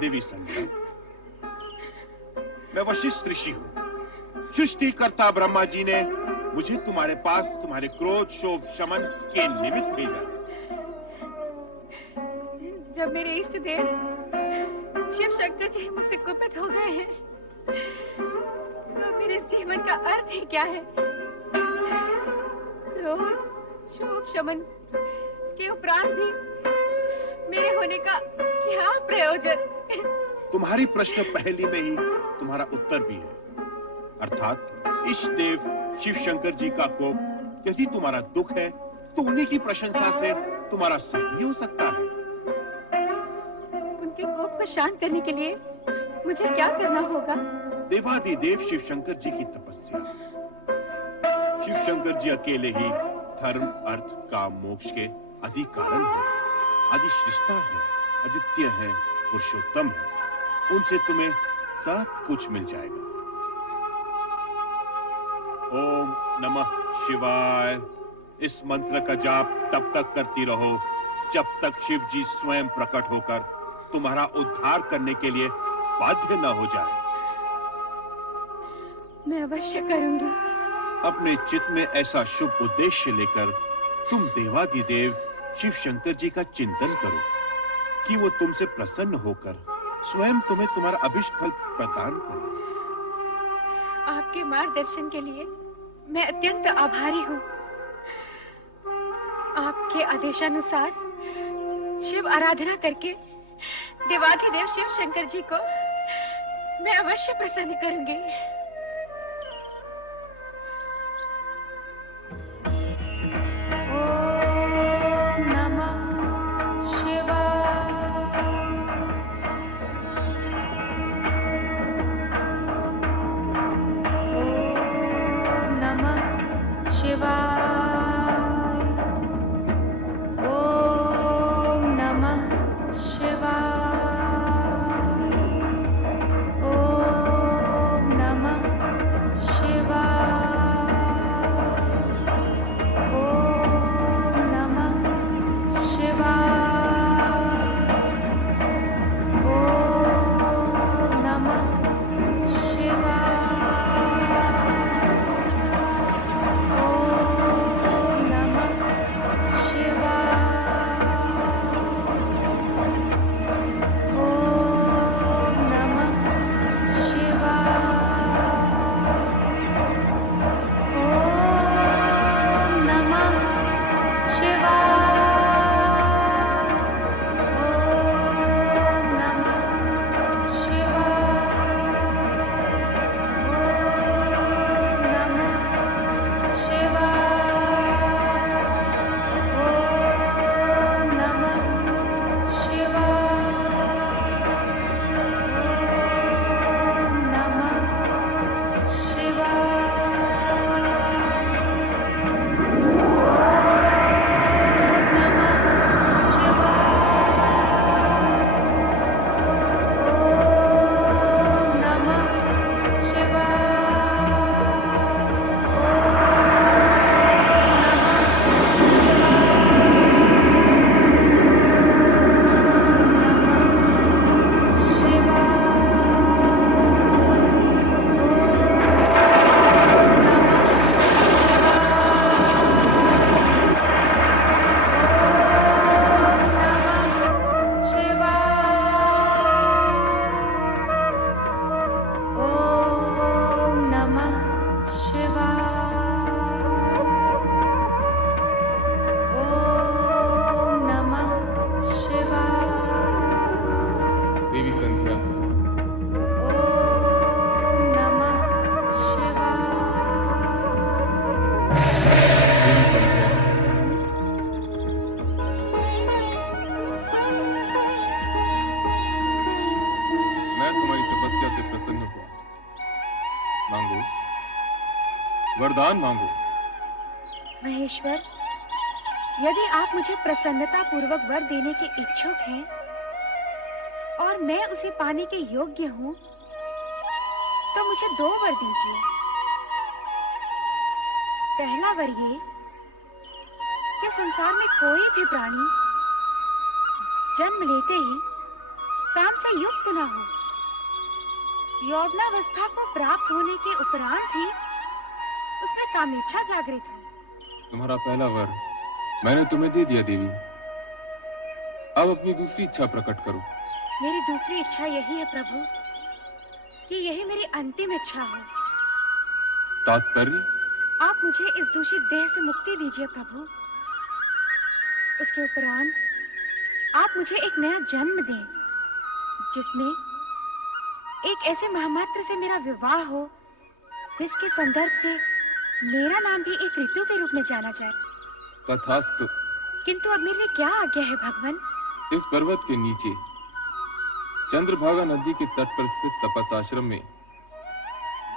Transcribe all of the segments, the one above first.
देवी संध्या, मैं वशिष्ठ ऋषि हूँ। सृष्टिकर्ता ब्रह्मा जी ने मुझे तुम्हारे पास तुम्हारे क्रोध शोभ शमन के निमित्त भेजा। जब मेरे इष्ट देव शिव शंकर जी मुझसे कुपित हो गए हैं, तो मेरे इस जीवन का अर्थ ही क्या है? क्रोध शोभ शमन के उपरांत भी मेरे होने का क्या प्रयोजन? तुम्हारी प्रश्न पहली में ही तुम्हारा उत्तर भी है, अर्थात इष्ट देव शिव शंकर जी का कोप यदि तुम्हारा दुख है तो उन्हीं की प्रशंसा से तुम्हारा सुख भी हो सकता है। उनके कोप को शांत करने के लिए मुझे क्या करना होगा? देवादिदेव शिव शंकर जी की तपस्या। शिव शंकर जी अकेले ही धर्म अर्थ काम मोक्ष के आदि कारण है, आदि सृष्टा है, अद्वितीय है, पुरुषोत्तम है। उनसे तुम्हें सब कुछ मिल जाएगा। ओम नमः शिवाय इस मंत्र का जाप तब तक करती रहो जब तक शिव जी स्वयं प्रकट होकर तुम्हारा उद्धार करने के लिए बाध्य न हो जाए। मैं अवश्य करूंगी। अपने चित्त में ऐसा शुभ उद्देश्य लेकर तुम देवादिदेव शिव शंकर जी का चिंतन करो कि वो तुमसे प्रसन्न होकर स्वयं तुम्हें तुम्हारा अभिष्ट फल प्रदान करे। आपके मार्गदर्शन के लिए मैं अत्यंत आभारी हूँ। आपके आदेशानुसार शिव आराधना करके देवाधिदेव शिव शंकर जी को मैं अवश्य प्रसन्न करूंगी। ओम नमः शिवाय। ओम नमः शिवाय। ओम नमः शिवाय। ओम नमः शिवाय। ओम नमः शिवाय। ओम नमः शिवाय। ओम नमः शिवाय। ओम नमः शिवाय। ओम नमः शिवाय। ओम नमः देवी संध्या, ओम नमः शिवाय। देवी संध्या, मैं तुम्हारी तपस्या से प्रसन्न हुआ। मांगो, वरदान मांगो। महेश्वर, यदि आप मुझे प्रसन्नता पूर्वक वर देने के इच्छुक हैं और मैं उसे पाने के योग्य हूँ, तो मुझे 2 वर दीजिए। पहला वर ये कि संसार में कोई भी प्राणी जन्म लेते ही काम से युक्त न हो। यौवनावस्था को प्राप्त होने के उपरांत ही उसमें कामेच्छा जागृत हो। तुम्हारा पहला वर मैंने तुम्हें दे दिया देवी। अब अपनी दूसरी इच्छा प्रकट करो। मेरी दूसरी इच्छा यही है प्रभु कि यही मेरी अंतिम इच्छा हो। तात्पर्य? आप मुझे इस दूषित देह से मुक्ति दीजिए प्रभु। उसके उपरांत आप मुझे एक नया जन्म दें, जिसमें एक ऐसे महामात्र से मेरा विवाह हो जिसके संदर्भ से मेरा नाम भी एक ऋतु के रूप में जाना जाए। तथास्तु। किंतु अब मेरे लिए क्या आज्ञा है भगवान? इस पर्वत के नीचे चंद्रभागा नदी के तट पर स्थित तपसाश्रम में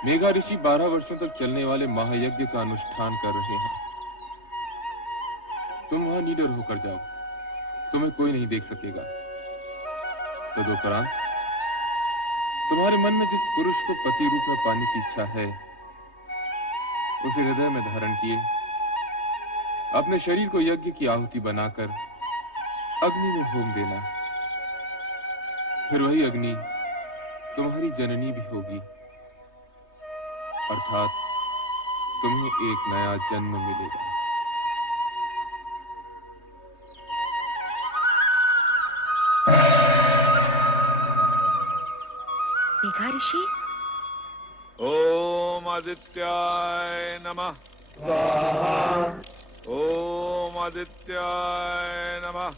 मेघा ऋषि 12 वर्षों तक चलने वाले महायज्ञ का अनुष्ठान कर रहे हैं। तुम वहां निडर होकर जाओ, तुम्हें कोई नहीं देख सकेगा। तदुपरांत तुम्हारे मन में जिस पुरुष को पति रूप में पाने की इच्छा है, उसे हृदय में धारण किए अपने शरीर को यज्ञ की आहुति बनाकर अग्नि में होम देना। फिर वही अग्नि तुम्हारी जननी भी होगी, अर्थात तुम्हें एक नया जन्म मिलेगा। मेघा ऋषि, ओम आदित्याय नमः। ओम आदित्याय नमः।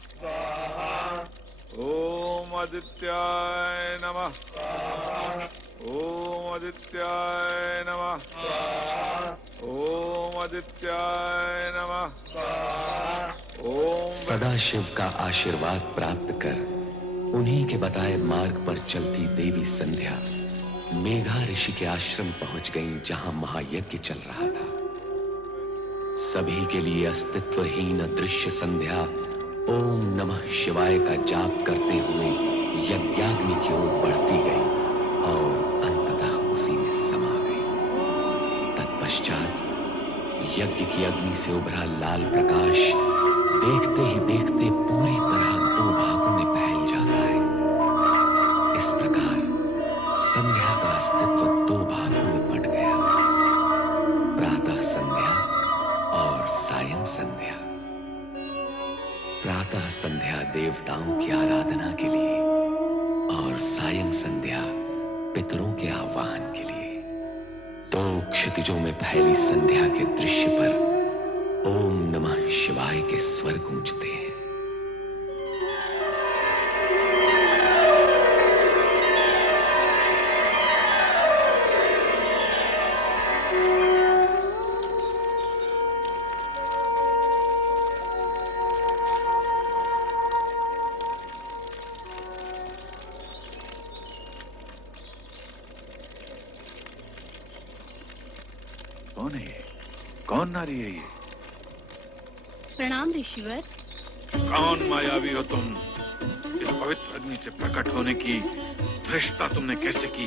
ओम आदित्याय नमः। ओम आदित्याय नमः। ओम आदित्याय नमः। ओम सदाशिव का आशीर्वाद प्राप्त कर उन्हीं के बताए मार्ग पर चलती देवी संध्या मेघा ऋषि के आश्रम पहुंच गईं, जहां महायज्ञ चल रहा था। सभी के लिए अस्तित्वहीन अदृश्य संध्या ओम नमः शिवाय का जाप करते हुए यज्ञाग्नि की ओर बढ़ती गई और अंततः उसी में समा गई। तत्पश्चात यज्ञ की अग्नि से उभरा लाल प्रकाश देखते ही देखते पूरी तरह 2 भागों में फैल जाता है। इस प्रकार संध्या का अस्तित्व 2 भागों में बंट गया, प्रातः संध्या और सायं संध्या। प्रातः संध्या देवताओं की आराधना के लिए और सायं संध्या पितरों के आह्वान के लिए। 2 क्षितिजों में फैली संध्या के दृश्य पर ओम नमः शिवाय के स्वर गूंजते हैं। कौन है ये? कौन नारी है ये? प्रणाम ऋषिवर। कौन मायावी हो तुम? इस पवित्र अग्नि से प्रकट होने की धृष्टता तुमने कैसे की?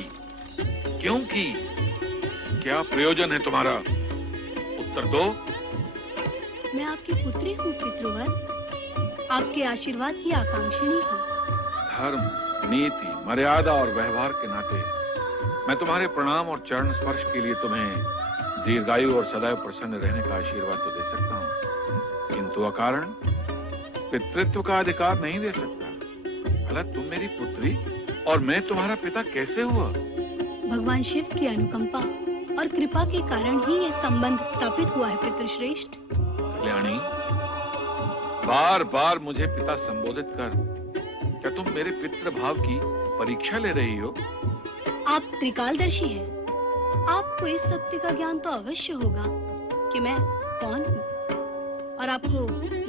क्यों की? क्या प्रयोजन है तुम्हारा? उत्तर दो। मैं आपकी पुत्री हूँ पितृवर, आपके आशीर्वाद की आकांक्षिणी हूँ। धर्म, नीति, मर्यादा और व्यवहार के नाते मैं तुम्हारे प्रणाम और चरण स्पर्श के लिए तुम्हें दीर्घायु और सदैव प्रसन्न रहने का आशीर्वाद तो दे सकता हूँ, किंतु अकारण पितृत्व का अधिकार नहीं दे सकता। भला तुम मेरी पुत्री और मैं तुम्हारा पिता कैसे हुआ? भगवान शिव की अनुकंपा और कृपा के कारण ही ये संबंध स्थापित हुआ है पितृश्रेष्ठ। कल्याणी, बार बार मुझे पिता संबोधित कर क्या तुम मेरे पितृ भाव की परीक्षा ले रही हो? आप त्रिकालदर्शी हैं। आपको इस सत्य का ज्ञान तो अवश्य होगा कि मैं कौन हूँ, और आपको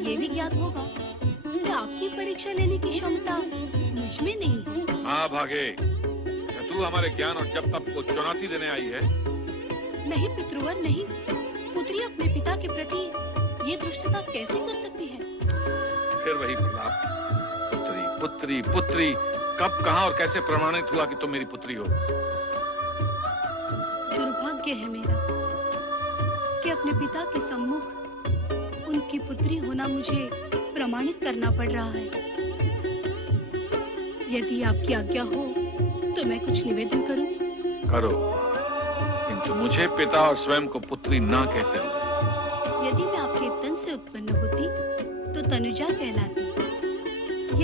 ये भी ज्ञात होगा कि आपकी परीक्षा लेने की क्षमता मुझ में नहीं है। हाँ भागे, क्या तू हमारे ज्ञान और जप तप को चुनौती देने आई है? नहीं पितृवर नहीं, पुत्री अपने पिता के प्रति ये दुष्टता कैसे कर सकती है? फिर वही प्रलाप, पुत्री पुत्री पुत्री। कब, कहाँ और कैसे प्रमाणित हुआ कि तुम मेरी पुत्री हो? दुर्भाग्य है मेरा कि अपने पिता के सम्मुख उनकी पुत्री होना मुझे प्रमाणित करना पड़ रहा है। यदि आपकी आज्ञा हो तो मैं कुछ निवेदन करूं? करो, किंतु मुझे पिता और स्वयं को पुत्री ना कहते हो। यदि मैं आपके तन से उत्पन्न होती तो तनुजा कहलाती,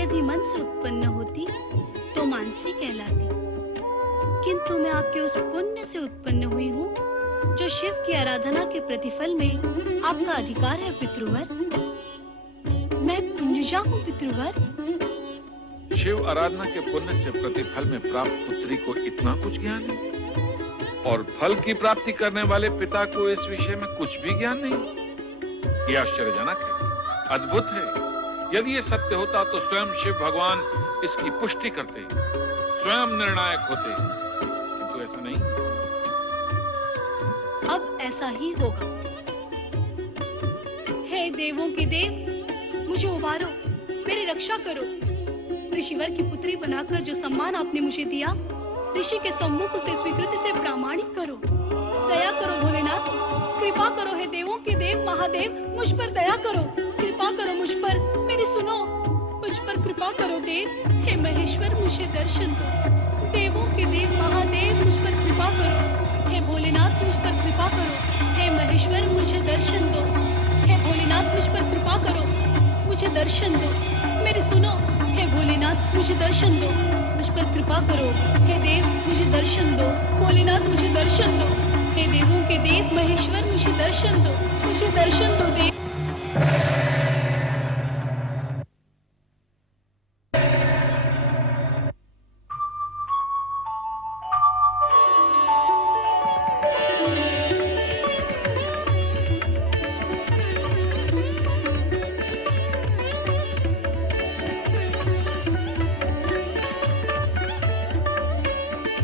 यदि मन से उत्पन्न होती तो मानसी कहलाती, किंतु मैं आपके उस पुण्य से उत्पन्न हुई हूँ जो शिव की आराधना के प्रतिफल में आपका अधिकार है पितृवर। मैं तनुजा हूँ पितृवर। शिव आराधना के पुण्य से प्रतिफल में प्राप्त पुत्री को इतना कुछ ज्ञान है, और फल की प्राप्ति करने वाले पिता को इस विषय में कुछ भी ज्ञान नहीं। यह आश्चर्यजनक है, अद्भुत है। यदि ये सत्य होता तो स्वयं शिव भगवान इसकी पुष्टि करते, स्वयं निर्णायक होते, किंतु ऐसा नहीं। अब ऐसा ही होगा। हे देवों के देव, मुझे उबारो, मेरी रक्षा करो। ऋषिवर की पुत्री बनाकर जो सम्मान आपने मुझे दिया, ऋषि के सम्मुख उसे स्वीकृति से प्रामाणिक करो। दया करो भोलेनाथ, कृपा करो। हे देवों के देव महादेव, मुझ पर दया करो, कृपा करो मुझ पर, मेरी सुनो, मुझ पर कृपा करो देव। हे महेश्वर, मुझे दर्शन दो। देवों के देव महादेव, मुझ पर कृपा करो। हे भोलेनाथ, मुझ पर कृपा करो। हे महेश्वर, मुझे दर्शन दो। हे भोलेनाथ, मुझ पर कृपा करो, मुझे दर्शन दो। मेरी सुनो, हे भोलेनाथ, मुझे दर्शन दो, मुझ पर कृपा करो। हे देव, मुझे दर्शन दो। भोलेनाथ, मुझे दर्शन दो। हे देवों के देव महेश्वर, मुझे दर्शन दो, मुझे दर्शन दो देव।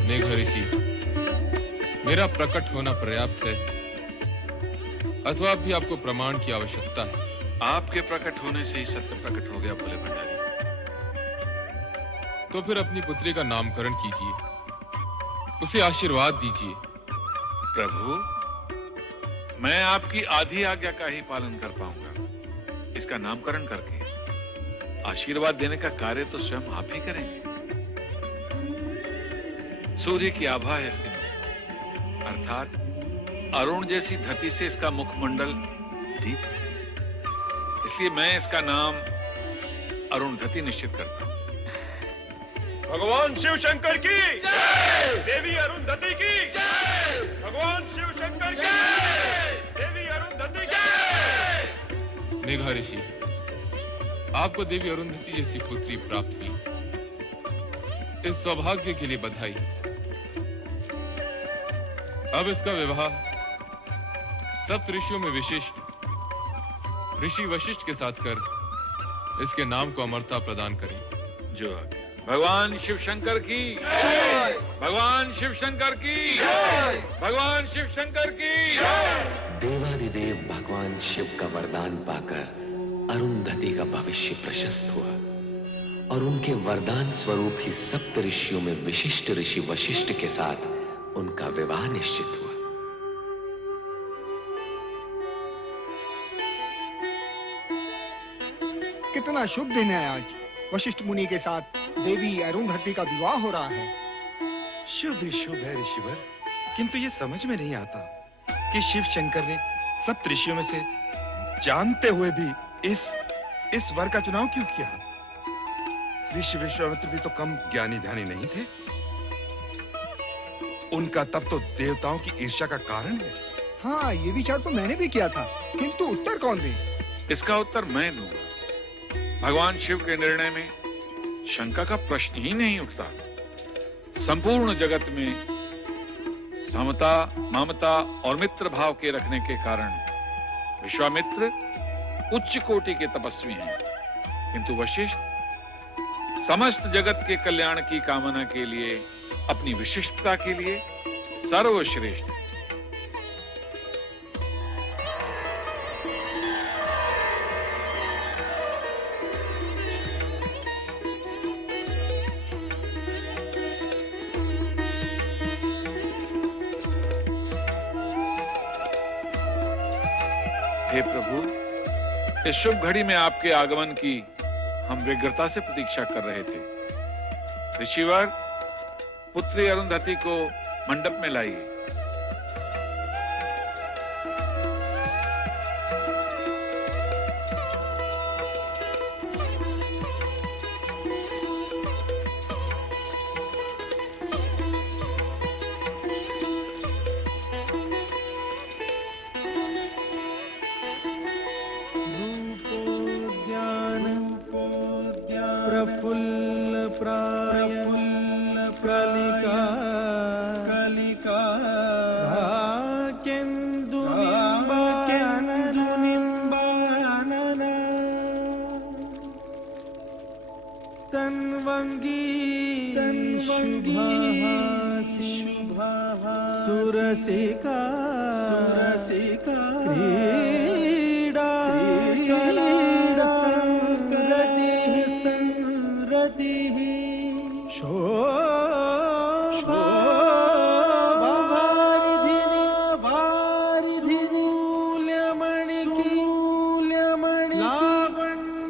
मेघा ऋषि, मेरा प्रकट होना पर्याप्त है अथवा भी आपको प्रमाण की आवश्यकता है? आपके प्रकट होने से ही सत्य प्रकट हो गया भोले भंडारी। तो फिर अपनी पुत्री का नामकरण कीजिए, उसे आशीर्वाद दीजिए। प्रभु, मैं आपकी आधी आज्ञा का ही पालन कर पाऊंगा। इसका नामकरण करके आशीर्वाद देने का कार्य तो स्वयं आप ही करेंगे। सूर्य की आभा है इसके मुख, अर्थात अरुण जैसी धरती से इसका मुखमंडल दीप है। इसलिए मैं इसका नाम अरुणधति निश्चित करता हूं। भगवान शिव शंकर की जय, देवी अरुंधति की जय, भगवान शिव शंकर की जय, देवी अरुंधति की जय। मेघा ऋषि, आपको देवी अरुंधति जैसी पुत्री प्राप्त हुई, इस सौभाग्य के लिए बधाई। अब इसका विवाह सप्त ऋषियों में विशिष्ट ऋषि वशिष्ठ के साथ कर इसके नाम को अमरता प्रदान करें। जो भगवान शिव शंकर की जय, भगवान शिव शंकर की जय, भगवान शिव शंकर की जय। देवादिदेव भगवान शिव का वरदान पाकर अरुंधति का भविष्य प्रशस्त हुआ और उनके वरदान स्वरूप ही सप्त ऋषियों में विशिष्ट ऋषि वशिष्ठ के साथ उनका विवाह निश्चित हुआ। कितना शुभ दिन है आज। वशिष्ठ मुनि के साथ देवी अरुंधति का विवाह हो रहा है। शुभ ही शुभ है ऋषिवर, किंतु ये समझ में नहीं आता कि शिव शंकर ने सप्त ऋषियों में से जानते हुए भी इस वर का चुनाव क्यों किया? ऋषि विश्वामित्र भी तो कम ज्ञानी ध्यानी नहीं थे। उनका तप तो देवताओं की ईर्ष्या का कारण है। हाँ, ये विचार तो मैंने भी किया था, किंतु उत्तर कौन दे? इसका उत्तर मैं दूंगा। भगवान शिव के निर्णय में शंका का प्रश्न ही नहीं उठता। संपूर्ण जगत में समता, ममता और मित्र भाव के रखने के कारण विश्वामित्र उच्च कोटि के तपस्वी हैं, किंतु वशिष्ठ समस्त जगत के कल्याण की कामना के लिए, अपनी विशिष्टता के लिए सर्वश्रेष्ठ है। हे प्रभु, इस शुभ घड़ी में आपके आगमन की हम व्यग्रता से प्रतीक्षा कर रहे थे, ऋषिवर, पुत्री अरुंधति को मंडप में लाइए। प्रफुल्ल प्रलिका केन्दुनिम्बानना तन्वंगी शुभाः सुरसिका क्रीडा संरतिः शोभावारिधिनि मूल्यमणि लावण्यलीलामणि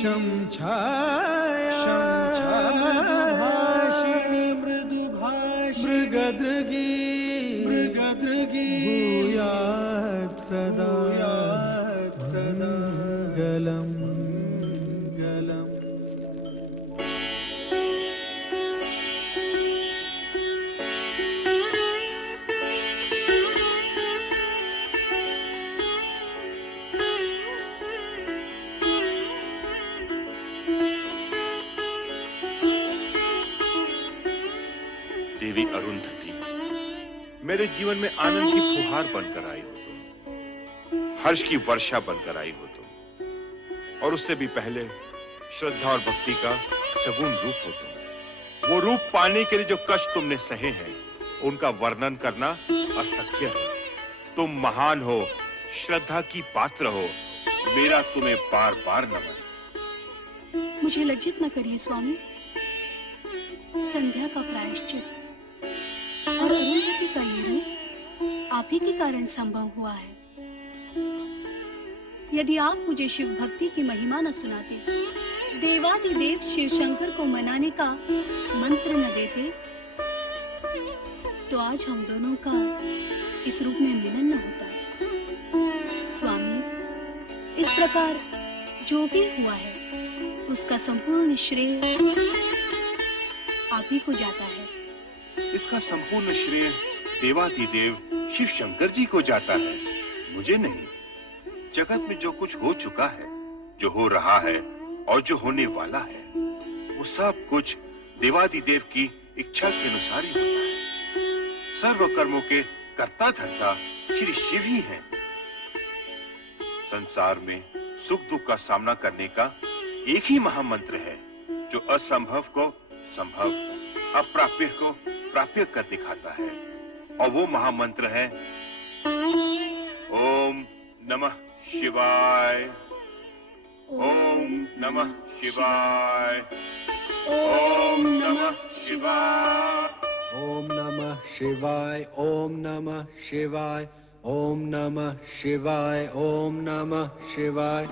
शंछायाभाषिणि मृगदृगी भूयात् सदा गलम देवी अरुंधति, मेरे जीवन में आनंद की फुहार बनकर आई हो तुम, हर्ष की वर्षा बनकर आई हो तुम, और उससे भी पहले श्रद्धा और भक्ति का सगुण रूप हो तुम। वो रूप पाने के लिए जो कष्ट तुमने सहे हैं, उनका वर्णन करना असख्य है। तुम महान हो, श्रद्धा की पात्र हो, मेरा तुम्हें बार बार नमन। मुझे लज्जित न करिए स्वामी। संध्या का प्रायश्चित और अरुंधति का ये रूप आप ही के कारण संभव हुआ है। यदि आप मुझे शिव भक्ति की महिमा न सुनाते, देवादिदेव शिव शंकर को मनाने का मंत्र न देते, तो आज हम दोनों का इस रूप में मिलन न होता। स्वामी, इस प्रकार जो भी हुआ है, उसका संपूर्ण श्रेय आप ही को जाता है। इसका संपूर्ण श्रेय देवादिदेव शिव शंकर जी को जाता है, मुझे नहीं। जगत में जो कुछ हो चुका है, जो हो रहा है और जो होने वाला है, वो सब कुछ देवादिदेव की इच्छा के अनुसार ही होता है। सर्व कर्मों के कर्ता धर्ता श्री शिव ही हैं। संसार में सुख दुख का सामना करने का एक ही महामंत्र है, जो असंभव को संभव, अप्राप्य को प्राप्य कर दिखाता है, और वो महामंत्र है ओम नमः शिवाय। ओम नमः शिवाय। ओम नमः शिवाय। ओम नमः शिवाय। ओम नमः शिवाय। ओम नमः शिवाय। ओम नमः शिवाय।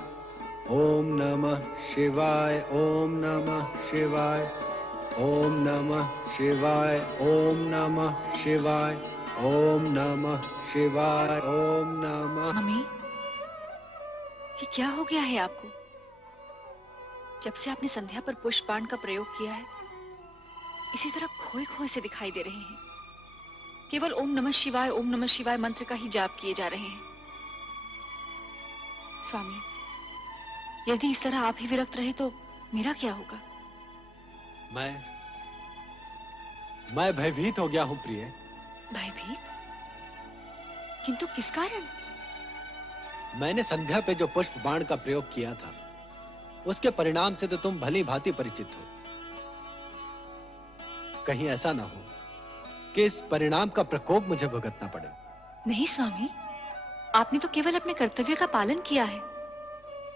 ओम नमः शिवाय। ओम नमः शिवाय। ओम नमः शिवाय। ओम नमः शिवाय। ओम नमः शिवाय। ओम नमः। स्वामी, ये क्या हो गया है आपको? जब से आपने संध्या पर पुष्प बाण का प्रयोग किया है, इसी तरह खोए खोए से दिखाई दे रहे हैं। केवल ओम नमः शिवाय मंत्र का ही जाप किए जा रहे हैं। स्वामी, यदि इस तरह आप ही विरक्त रहे तो मेरा क्या होगा? मैं भयभीत हो गया हूं प्रिय। भयभीत? किंतु किस कारण? मैंने संध्या पे जो पुष्प बाण का प्रयोग किया था, उसके परिणाम से तो तुम भली भांति परिचित हो। कहीं ऐसा ना हो कि इस परिणाम का प्रकोप मुझे भुगतना पड़े। नहीं स्वामी, आपने तो केवल अपने कर्तव्य का पालन किया है,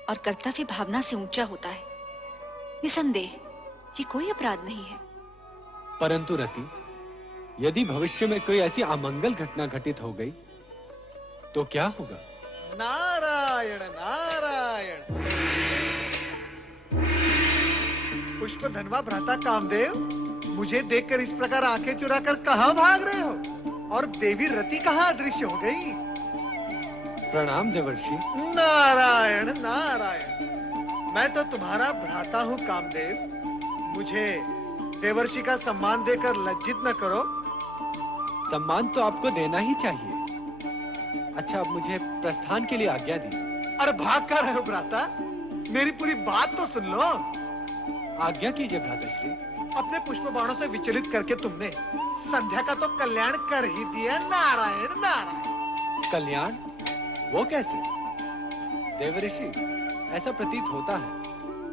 और कर्तव्य भावना से ऊंचा होता है। निसंदेह ये कोई अपराध नहीं है। परंतु रति, यदि भविष्य में कोई ऐसी अमंगल घटना घटित हो गई तो क्या होगा? नारायण नारायण। पुष्प धनवा भ्राता कामदेव, मुझे देखकर इस प्रकार आंखें चुराकर कहाँ भाग रहे हो? और देवी रति कहाँ अदृश्य हो गई? प्रणाम देवर्षि। नारायण नारायण, मैं तो तुम्हारा भ्राता हूँ कामदेव। मुझे देवर्षि का सम्मान देकर लज्जित न करो। सम्मान तो आपको देना ही चाहिए। अच्छा, अब मुझे प्रस्थान के लिए आज्ञा दी। अरे भाग कर रहे हो भ्राता? मेरी पूरी बात तो सुन लो। आज्ञा कीजिए भ्राताश्री। अपने पुष्प बाणों से विचलित करके तुमने संध्या का तो कल्याण कर ही दिया। नारायण नारायण। कल्याण? वो कैसे? देवर्षि, ऐसा प्रतीत होता है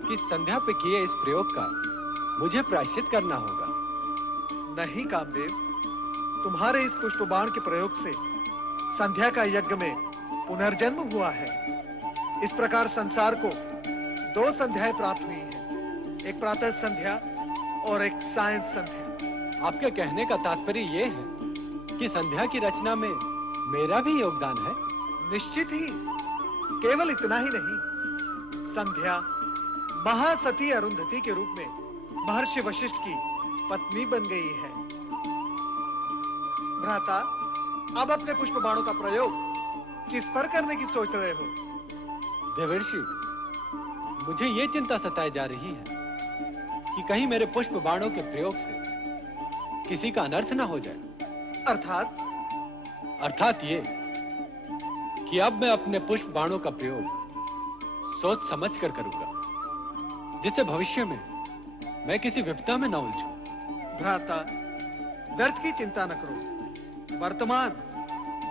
कि संध्या पे किए इस प्रयोग का मुझे प्रायश्चित करना होगा। नहीं कामदेव, तुम्हारे इस पुष्प बाण के प्रयोग से संध्या का यज्ञ में पुनर्जन्म हुआ है। इस प्रकार संसार को 2 संध्याएं प्राप्त हुई हैं, एक प्रातः संध्या और एक सायं संध्या। आपके कहने का तात्पर्य ये है कि संध्या की रचना में मेरा भी योगदान है? निश्चित ही। केवल इतना ही नहीं, संध्या महासती अरुंधति के रूप में महर्षि वशिष्ठ की पत्नी बन गई है। भ्राता, अब अपने पुष्प बाणों का प्रयोग किस पर करने की सोच रहे हो? देवर्षि, मुझे ये चिंता सताए जा रही है कि कहीं मेरे पुष्प बाणों के प्रयोग से किसी का अनर्थ ना हो जाए। अर्थात? अर्थात ये कि अब मैं अपने पुष्प बाणों का प्रयोग सोच समझ कर करूंगा, जिससे भविष्य में मैं किसी विपदा में न उलझूं। भ्राता, व्यर्थ की चिंता न करो।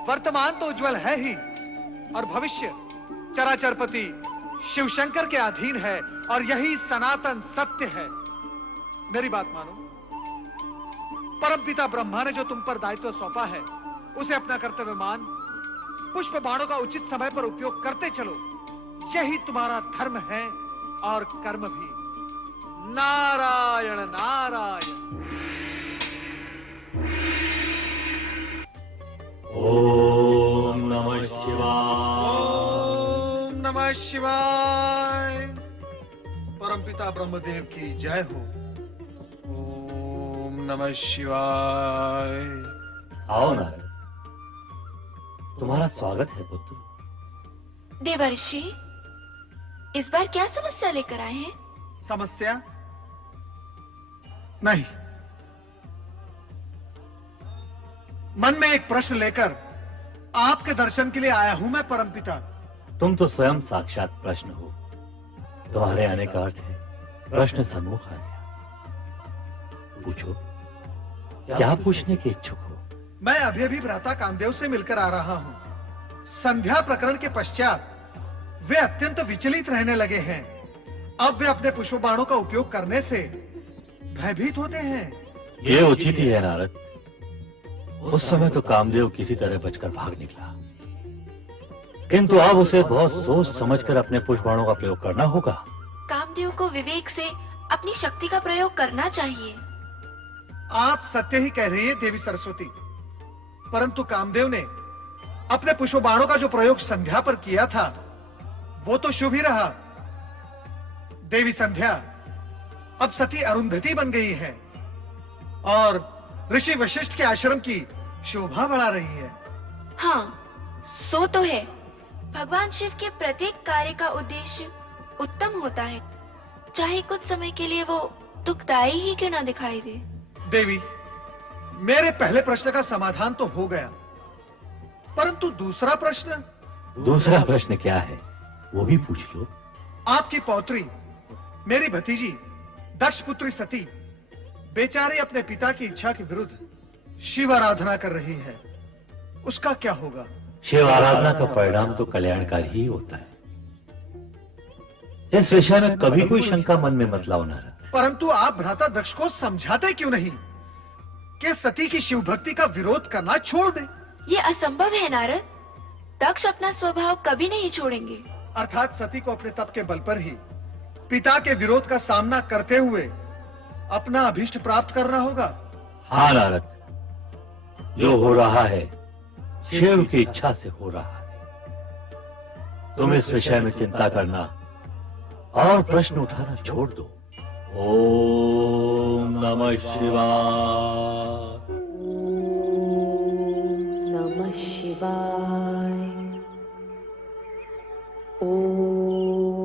वर्तमान तो उज्जवल है ही, और भविष्य चराचरपति शिव शंकर के अधीन है, और यही सनातन सत्य है। मेरी बात मानो। परमपिता ब्रह्मा ने जो तुम पर दायित्व सौंपा है, उसे अपना कर्तव्य मान पुष्प बाणों का उचित समय पर उपयोग करते चलो। यही तुम्हारा धर्म है और कर्म भी। नारायण नारायण। ओम नमः शिवाय। ओम नमः शिवाय। परमपिता ब्रह्मदेव की जय हो। ओम नमः शिवाय। आओ नारद, तुम्हारा स्वागत है पुत्र। देवर्षि, इस बार क्या समस्या लेकर आए हैं? समस्या नहीं, मन में एक प्रश्न लेकर आपके दर्शन के लिए आया हूं मैं परमपिता। तुम तो स्वयं साक्षात प्रश्न हो। तुम्हारे आने का अर्थ है प्रश्न सन्मुख आ गया। पूछो, क्या पूछने के इच्छुक हो? मैं अभी अभी भ्राता कामदेव से मिलकर आ रहा हूं। संध्या प्रकरण के पश्चात वे अत्यंत विचलित रहने लगे हैं। अब वे अपने पुष्प बाणों का उपयोग करने से भयभीत होते हैं। ये उचित ही है नारद। उस समय तो कामदेव किसी तरह बचकर भाग निकला, किंतु अब उसे बहुत सोच समझकर अपने पुष्प बाणों का प्रयोग करना होगा। कामदेव को विवेक से अपनी शक्ति का प्रयोग करना चाहिए। आप सत्य ही कह रही हैं देवी सरस्वती, परंतु कामदेव ने अपने पुष्प बाणों का जो प्रयोग संध्या पर किया था, वो तो शुभ ही रहा। देवी संध्या अब सती अरुंधति बन गई है और ऋषि वशिष्ठ के आश्रम की शोभा बढ़ा रही है। हाँ, सो तो है। भगवान शिव के प्रत्येक कार्य का उद्देश्य उत्तम होता है, चाहे कुछ समय के लिए वो दुखदायी ही क्यों ना दिखाई दे। देवी, मेरे पहले प्रश्न का समाधान तो हो गया, परंतु दूसरा प्रश्न? दूसरा प्रश्न क्या है, वो भी पूछ लो। आपकी पौत्री, मेरी भतीजी दक्ष पुत्री सती बेचारी अपने पिता की इच्छा के विरुद्ध शिव आराधना कर रही है। उसका क्या होगा? शिव आराधना का परिणाम तो कल्याणकारी ही होता है। इस विषय में कभी कोई शंका मन में मत लाओ नारद। परंतु आप भ्राता दक्ष को समझाते क्यों नहीं कि सती की शिव भक्ति का विरोध करना छोड़ दे? ये असंभव है नारद। दक्ष अपना स्वभाव कभी नहीं छोड़ेंगे। अर्थात सती को अपने तप के बल पर ही पिता के विरोध का सामना करते हुए अपना अभीष्ट प्राप्त करना होगा। हाँ नारद, जो हो रहा है शिव की इच्छा से हो रहा है। तुम इस विषय में चिंता करना और प्रश्न उठाना छोड़ दो। ओम नमः शिवाय। नमः शिवाय। ओम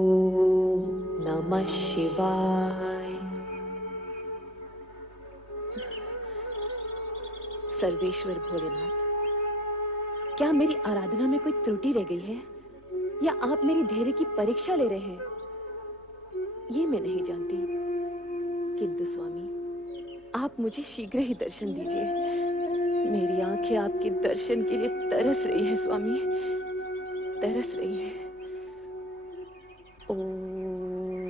नमः शिवाय। सर्वेश्वर भोलेनाथ, क्या मेरी आराधना में कोई त्रुटि रह गई है या आप मेरी धैर्य की परीक्षा ले रहे हैं, ये मैं नहीं जानती। किंतु स्वामी, आप मुझे शीघ्र ही दर्शन दीजिए। मेरी आंखें आपके दर्शन के लिए तरस रही हैं स्वामी, तरस रही हैं। ओम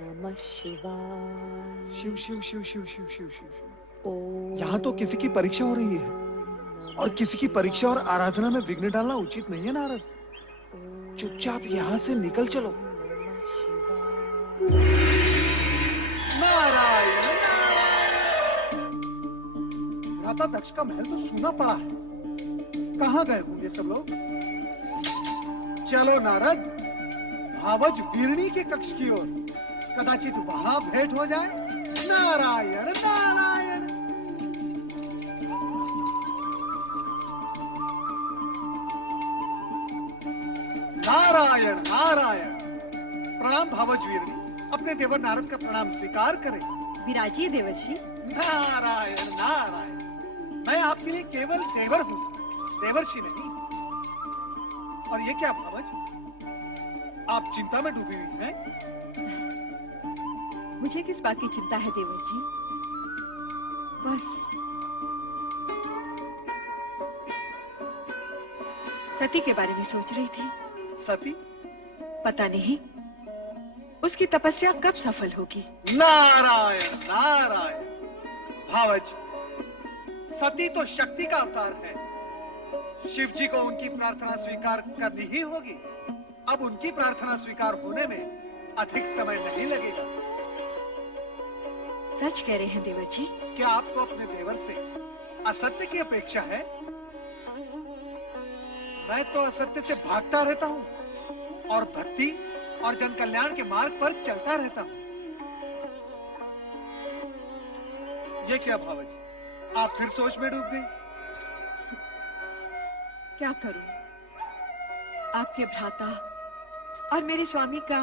नमः शिवाय। शिव शिव शिव शिव शिव शिव शिव। ओम यहाँ तो किसी की परीक्षा हो रही है और किसी की परीक्षा और आराधना में विघ्न डालना उचित नहीं है नारद। चुपचाप यहाँ से निकल चलो। नमः शिवाय। नारायण भ्राता दक्ष का महल तो सूना पड़ा है। कहाँ गए होंगे सब लोग? चलो नारद, भावज वीरणी के कक्ष की ओर, कदाचित वहां भेंट हो जाए। नारायण नारायण। नारायण नारायण। प्रणाम भावज वीरणी, अपने देवर नारद का प्रणाम स्वीकार करें। विराजिए देवर्षि। नारायण नारायण। मैं आपके लिए केवल देवर हूँ, देवर्षि नहीं। और ये क्या भावज, आप चिंता में डूबी हुई हैं? मुझे किस बात की चिंता है देवर जी? बस सती के बारे में सोच रही थी। सती? पता नहीं उसकी तपस्या कब सफल होगी। नारायण नारायण। भावज, सती तो शक्ति का अवतार है। शिव जी को उनकी प्रार्थना स्वीकार करनी ही होगी। अब उनकी प्रार्थना स्वीकार होने में अधिक समय नहीं लगेगा। सच कह रहे हैं देवर जी। क्या आपको अपने देवर से असत्य की अपेक्षा है? मैं तो असत्य से भागता रहता हूँ और भक्ति और जन कल्याण के मार्ग पर चलता रहता हूँ। ये क्या भावज, आप फिर सोच में डूब गई? क्या करूं? आपके भ्राता और मेरे स्वामी का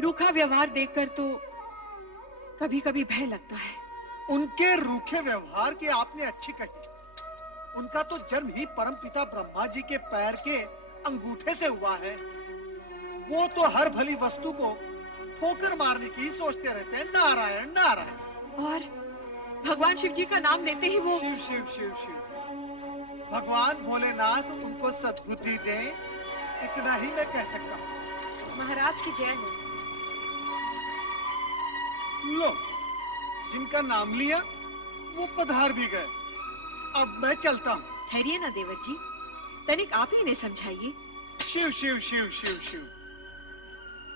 रूखा व्यवहार देखकर तो कभी कभी भय लगता है। उनके रूखे व्यवहार की आपने अच्छी कही। उनका तो जन्म ही परमपिता ब्रह्मा जी के पैर के अंगूठे से हुआ है। वो तो हर भली वस्तु को ठोकर मारने की सोचते रहते हैं। नारायण नारायण। और भगवान शिव जी का नाम लेते ही वो शिव शिव शिव शिव। भगवान भोलेनाथ उनको सद्बुद्धि दे, इतना ही मैं कह सकता हूँ। महाराज की जय हो। लो, जिनका नाम लिया वो पधार भी गए। अब मैं चलता हूँ। ठहरिए ना देवर जी, तनिक आप ही इन्हें समझाइए। शिव शिव शिव शिव शिव।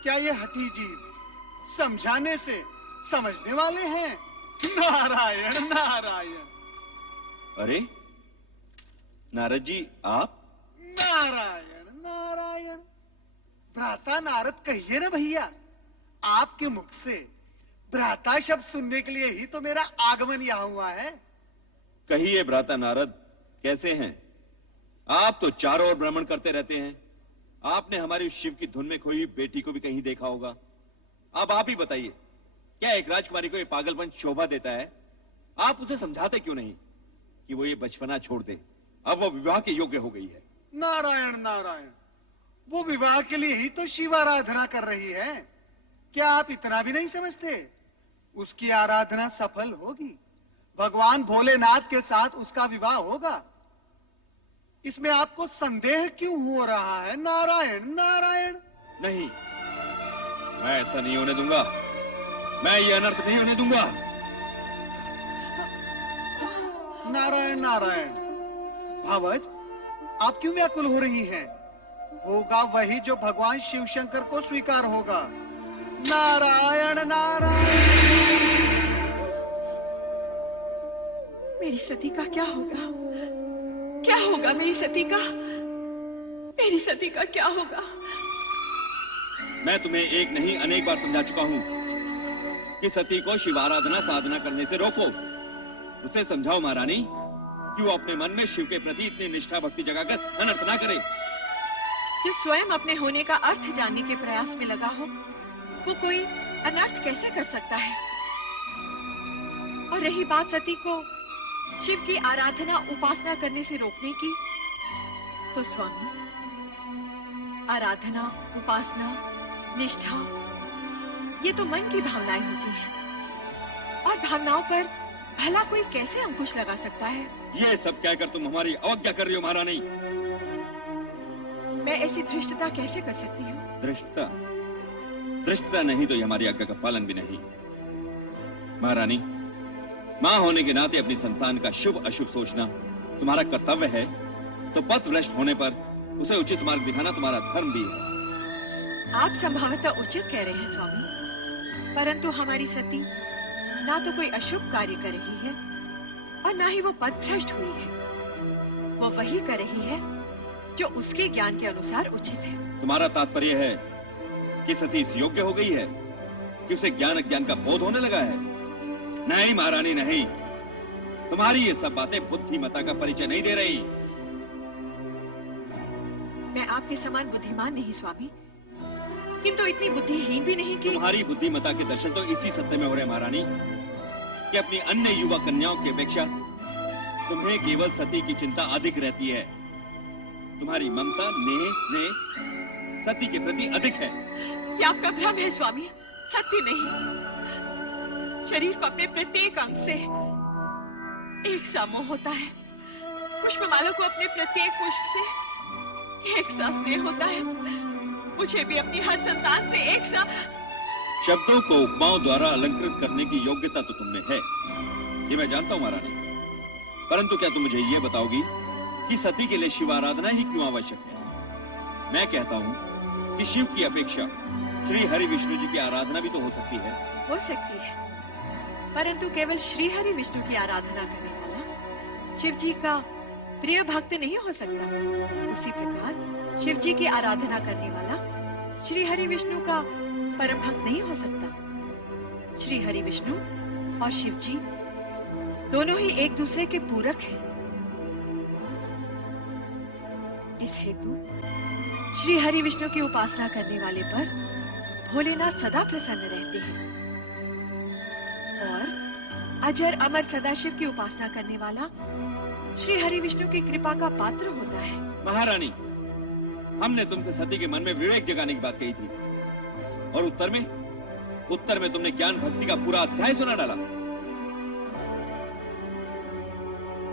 क्या ये हठी जीव समझाने से समझने वाले हैं? नारायण नारायण। अरे नारद जी, आप? नारायण नारायण। भ्राता नारद कहिए ना भैया। आपके मुख से भ्राता शब्द सुनने के लिए ही तो मेरा आगमन यहाँ हुआ है। कहिए भ्राता नारद, कैसे हैं आप? तो चारों ओर भ्रमण करते रहते हैं। आपने हमारी शिव की धुन में खोई बेटी को भी कहीं देखा होगा। अब आप ही बताइए, क्या एक राजकुमारी को ये पागलपन शोभा देता है? आप उसे समझाते क्यों नहीं कि वो ये बचपना छोड़ दे? अब वो विवाह के योग्य हो गई है। नारायण नारायण। वो विवाह के लिए ही तो शिव आराधना कर रही है। क्या आप इतना भी नहीं समझते? उसकी आराधना सफल होगी। भगवान भोलेनाथ के साथ उसका विवाह होगा। इसमें आपको संदेह क्यों हो रहा है? नारायण नारायण। नहीं, मैं ऐसा नहीं होने दूंगा। मैं ये अनर्थ नहीं होने दूंगा। नारायण नारायण। भावज, आप क्यों व्याकुल हो रही हैं? होगा वही जो भगवान शिव शंकर को स्वीकार होगा। नारायण नारायण। मेरी सती का क्या होगा? क्या होगा मेरी सती का? मेरी सती का क्या होगा? मैं तुम्हें एक नहीं अनेक बार समझा चुका हूं कि सती को शिवाराधना साधना करने से रोको। उसे समझाओ महारानी कि वो अपने मन में शिव के प्रति इतनी निष्ठा भक्ति जगाकर अनर्थ ना करे। जो स्वयं अपने होने का अर्थ जानने के प्रयास में लगा हो, वो कोई अनर्थ कैसे कर सकता है? और रही बात सती को शिव की आराधना उपासना करने से रोकने की, तो स्वामी, आराधना, उपासना, निष्ठा, ये तो मन की भावनाएं होती हैं, और भावनाओं पर भला कोई कैसे अंकुश लगा सकता है? ये सब कहकर तुम हमारी अवज्ञा कर रही हो महारानी। मैं ऐसी धृष्टता कैसे कर सकती हूँ? धृष्टता? धृष्टता नहीं तो ये हमारी आज्ञा का पालन भी नहीं। महारानी, माँ होने के नाते अपनी संतान का शुभ अशुभ सोचना तुम्हारा कर्तव्य है, तो पथ भ्रष्ट होने पर उसे उचित मार्ग दिखाना तुम्हारा धर्म भी है। आप संभवतः उचित कह रहे हैं स्वामी, परंतु हमारी सती ना तो कोई अशुभ कार्य कर रही है और ना ही वो पथ भ्रष्ट हुई है। वो वही कर रही है जो उसके ज्ञान के अनुसार उचित है। तुम्हारा तात्पर्य है कि सती इस योग्य हो गई है कि उसे ज्ञान अज्ञान का बोध होने लगा है? नहीं महारानी, नहीं। तुम्हारी ये सब बातें बुद्धिमता का परिचय नहीं दे रही। मैं आपके समान बुद्धिमान नहीं स्वामी, किंतु इतनी बुद्धिहीन भी नहीं कि तुम्हारी बुद्धिमता के दर्शन तो इसी सत्य में हो रहे महारानी कि अपनी अन्य युवा कन्याओं की अपेक्षा तुम्हें केवल सती की चिंता अधिक रहती है। तुम्हारी ममता, नेह, स्नेह सती के प्रति अधिक है। ये आपका भ्रम है स्वामी, सत्य नहीं। शरीर को अपने प्रत्येक अंग से एक सा मोह होता है, पुष्पमाला को अपने प्रत्येक पुष्प से एक सा स्नेह होता है, मुझे भी अपनी हर संतान से एक सा। शब्दों को उपमाओं द्वारा अलंकृत करने की योग्यता तो तुमने है, ये मैं जानता हूँ महारानी, परंतु क्या तुम मुझे ये बताओगी कि सती के लिए शिव आराधना ही क्यों आवश्यक है? मैं कहता हूँ कि शिव की अपेक्षा श्री हरि विष्णु जी की आराधना भी तो हो सकती है। हो सकती है, परंतु केवल श्री हरि विष्णु की आराधना करने वाला शिव जी का प्रिय भक्त नहीं हो सकता। उसी प्रकार शिव जी की आराधना करने वाला श्री हरि विष्णु का परम भक्त नहीं हो सकता। श्री हरि विष्णु और शिव जी दोनों ही एक दूसरे के पूरक हैं। इस हेतु श्री हरि विष्णु की उपासना करने वाले पर भोलेनाथ सदा प्रसन्न रहते हैं, और अजर अमर सदाशिव की उपासना करने वाला श्री हरि विष्णु की कृपा का पात्र होता है। महारानी, हमने तुमसे सती के मन में विवेक जगाने की बात कही थी, और उत्तर में तुमने ज्ञान भक्ति का पूरा अध्याय सुना डाला।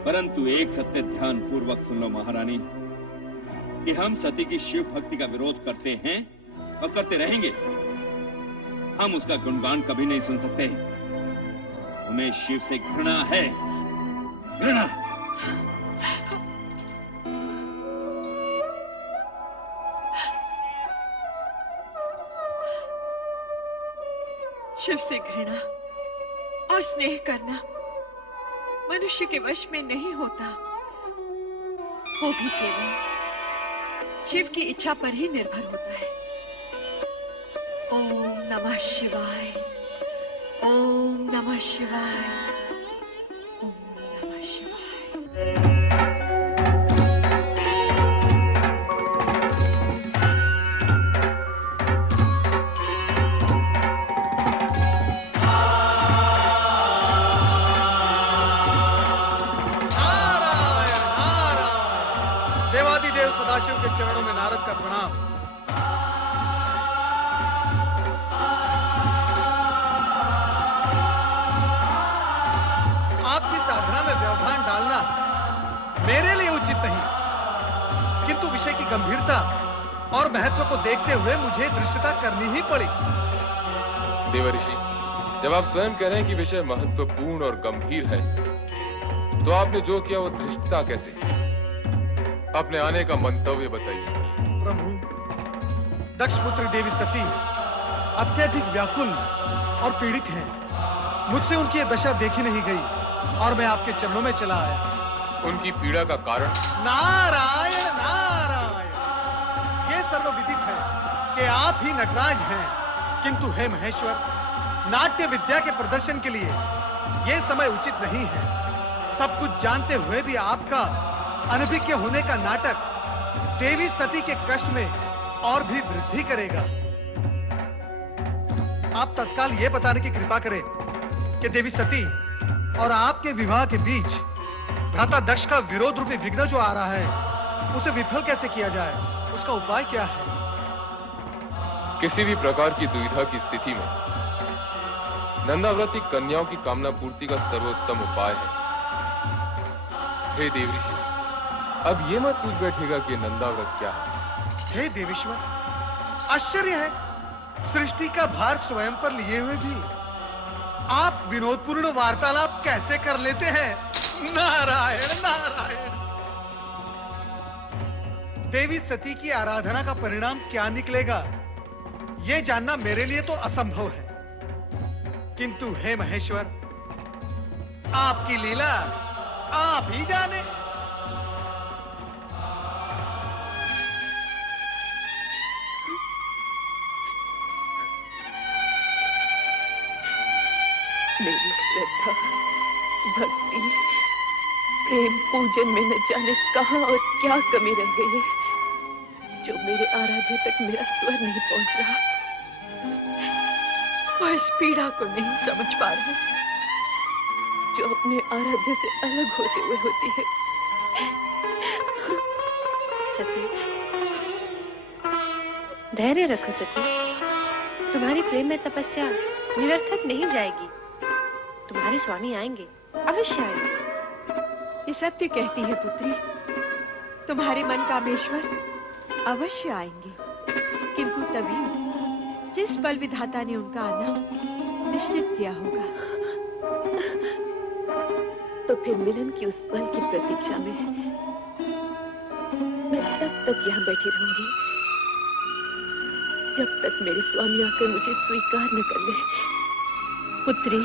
परंतु एक सत्य ध्यान पूर्वक सुन लो महारानी, कि हम सती की शिव भक्ति का विरोध करते हैं और करते रहेंगे। हम उसका गुणगान कभी नहीं सुन सकते। हमें शिव से घृणा है, घृणा। शिव से घृणा और स्नेह करना मनुष्य के वश में नहीं होता, वो भी केवल शिव की इच्छा पर ही निर्भर होता है। ओम नमः शिवाय, ओम नमः शिवाय, ओम नमः शिवाय। देवादिदेव सदाशिव के चरणों में नारद का प्रणाम। आपकी साधना में व्यवधान डालना मेरे लिए उचित नहीं, किंतु विषय की गंभीरता और महत्व को देखते हुए मुझे दृष्टता करनी ही पड़ी। देवऋषि, जब आप स्वयं कह रहे हैं कि विषय महत्वपूर्ण और गंभीर है, तो आपने जो किया वो धृष्टता कैसे? अपने आने का मंतव्य बताइए। प्रभु, दक्षपुत्री देवी सती अत्यधिक व्याकुल और पीड़ित हैं। मुझसे उनकी यह दशा देखी नहीं गई और मैं आपके चरणों में चला आया। उनकी पीड़ा का कारण? नारायण नारायण, ये सर्वविदित है कि आप ही नटराज हैं, किंतु हे महेश्वर, नाट्य विद्या के प्रदर्शन के लिए यह समय उचित नहीं है। सब कुछ जानते हुए भी आपका अनभिज्ञ होने का नाटक देवी सती के कष्ट में और भी वृद्धि करेगा। आप तत्काल यह बताने की कृपा करें कि देवी सती और आपके विवाह के बीच भ्राता दक्ष का विरोध रूपी विघ्न जो आ रहा है, उसे विफल कैसे किया जाए, उसका उपाय क्या है? किसी भी प्रकार की दुविधा की स्थिति में नंदाव्रती कन्याओं की कामना पूर्ति का सर्वोत्तम उपाय है। हे देवऋषि, अब ये मत पूछ बैठेगा कि नंदाव्रत क्या है। हे देवेश्वर, आश्चर्य है, सृष्टि का भार स्वयं पर लिए हुए भी आप विनोदपूर्ण वार्तालाप कैसे कर लेते हैं? नारायण नारायण। देवी सती की आराधना का परिणाम क्या निकलेगा, यह जानना मेरे लिए तो असंभव है। किंतु हे महेश्वर, आपकी लीला आप ही जाने। मेरी श्रद्धा, भक्ति, प्रेम, पूजन में न जाने कहां और क्या कमी रह गई है, जो मेरे आराध्य तक मेरा स्वर नहीं पहुंच रहा। वह इस पीड़ा को नहीं समझ पा रहा जो अपने आराध्य से अलग होते हुए होती है। सती, धैर्य रखो सती। तुम्हारी प्रेम में तपस्या निरर्थक नहीं जाएगी। तुम्हारे स्वामी आएंगे, अवश्य आएंगे। ये सत्य कहती है पुत्री, तुम्हारे मन कामेश्वर अवश्य आएंगे, किंतु तभी जिस पल विधाता ने उनका आना निश्चित किया होगा। तो फिर मिलन की उस पल की प्रतीक्षा में मैं तब तक यहाँ बैठी रहूंगी जब तक मेरे स्वामी आकर मुझे स्वीकार न कर ले। पुत्री,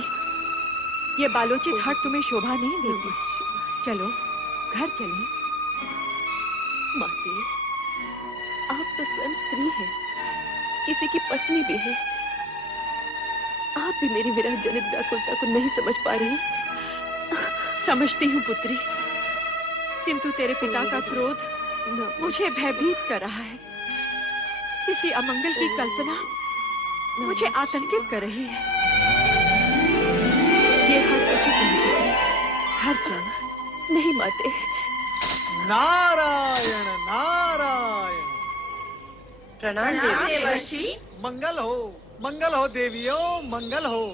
ये बालोचित हट तुम्हें शोभा नहीं देती। चलो घर चलें। माते, आप तो स्वयं स्त्री हैं, किसी की पत्नी भी है। आप भी मेरी विरह जनित व्याकुलता को नहीं समझ पा रही। समझती हूँ पुत्री, किंतु तेरे पिता का क्रोध मुझे भयभीत कर रहा है। किसी अमंगल की कल्पना मुझे आतंकित कर रही है। ये हट उचित नहीं पुत्री, घर चल। नहीं माते। नारायण नारायण। प्रणाम देवर्षि। मंगल हो देवियों, मंगल हो।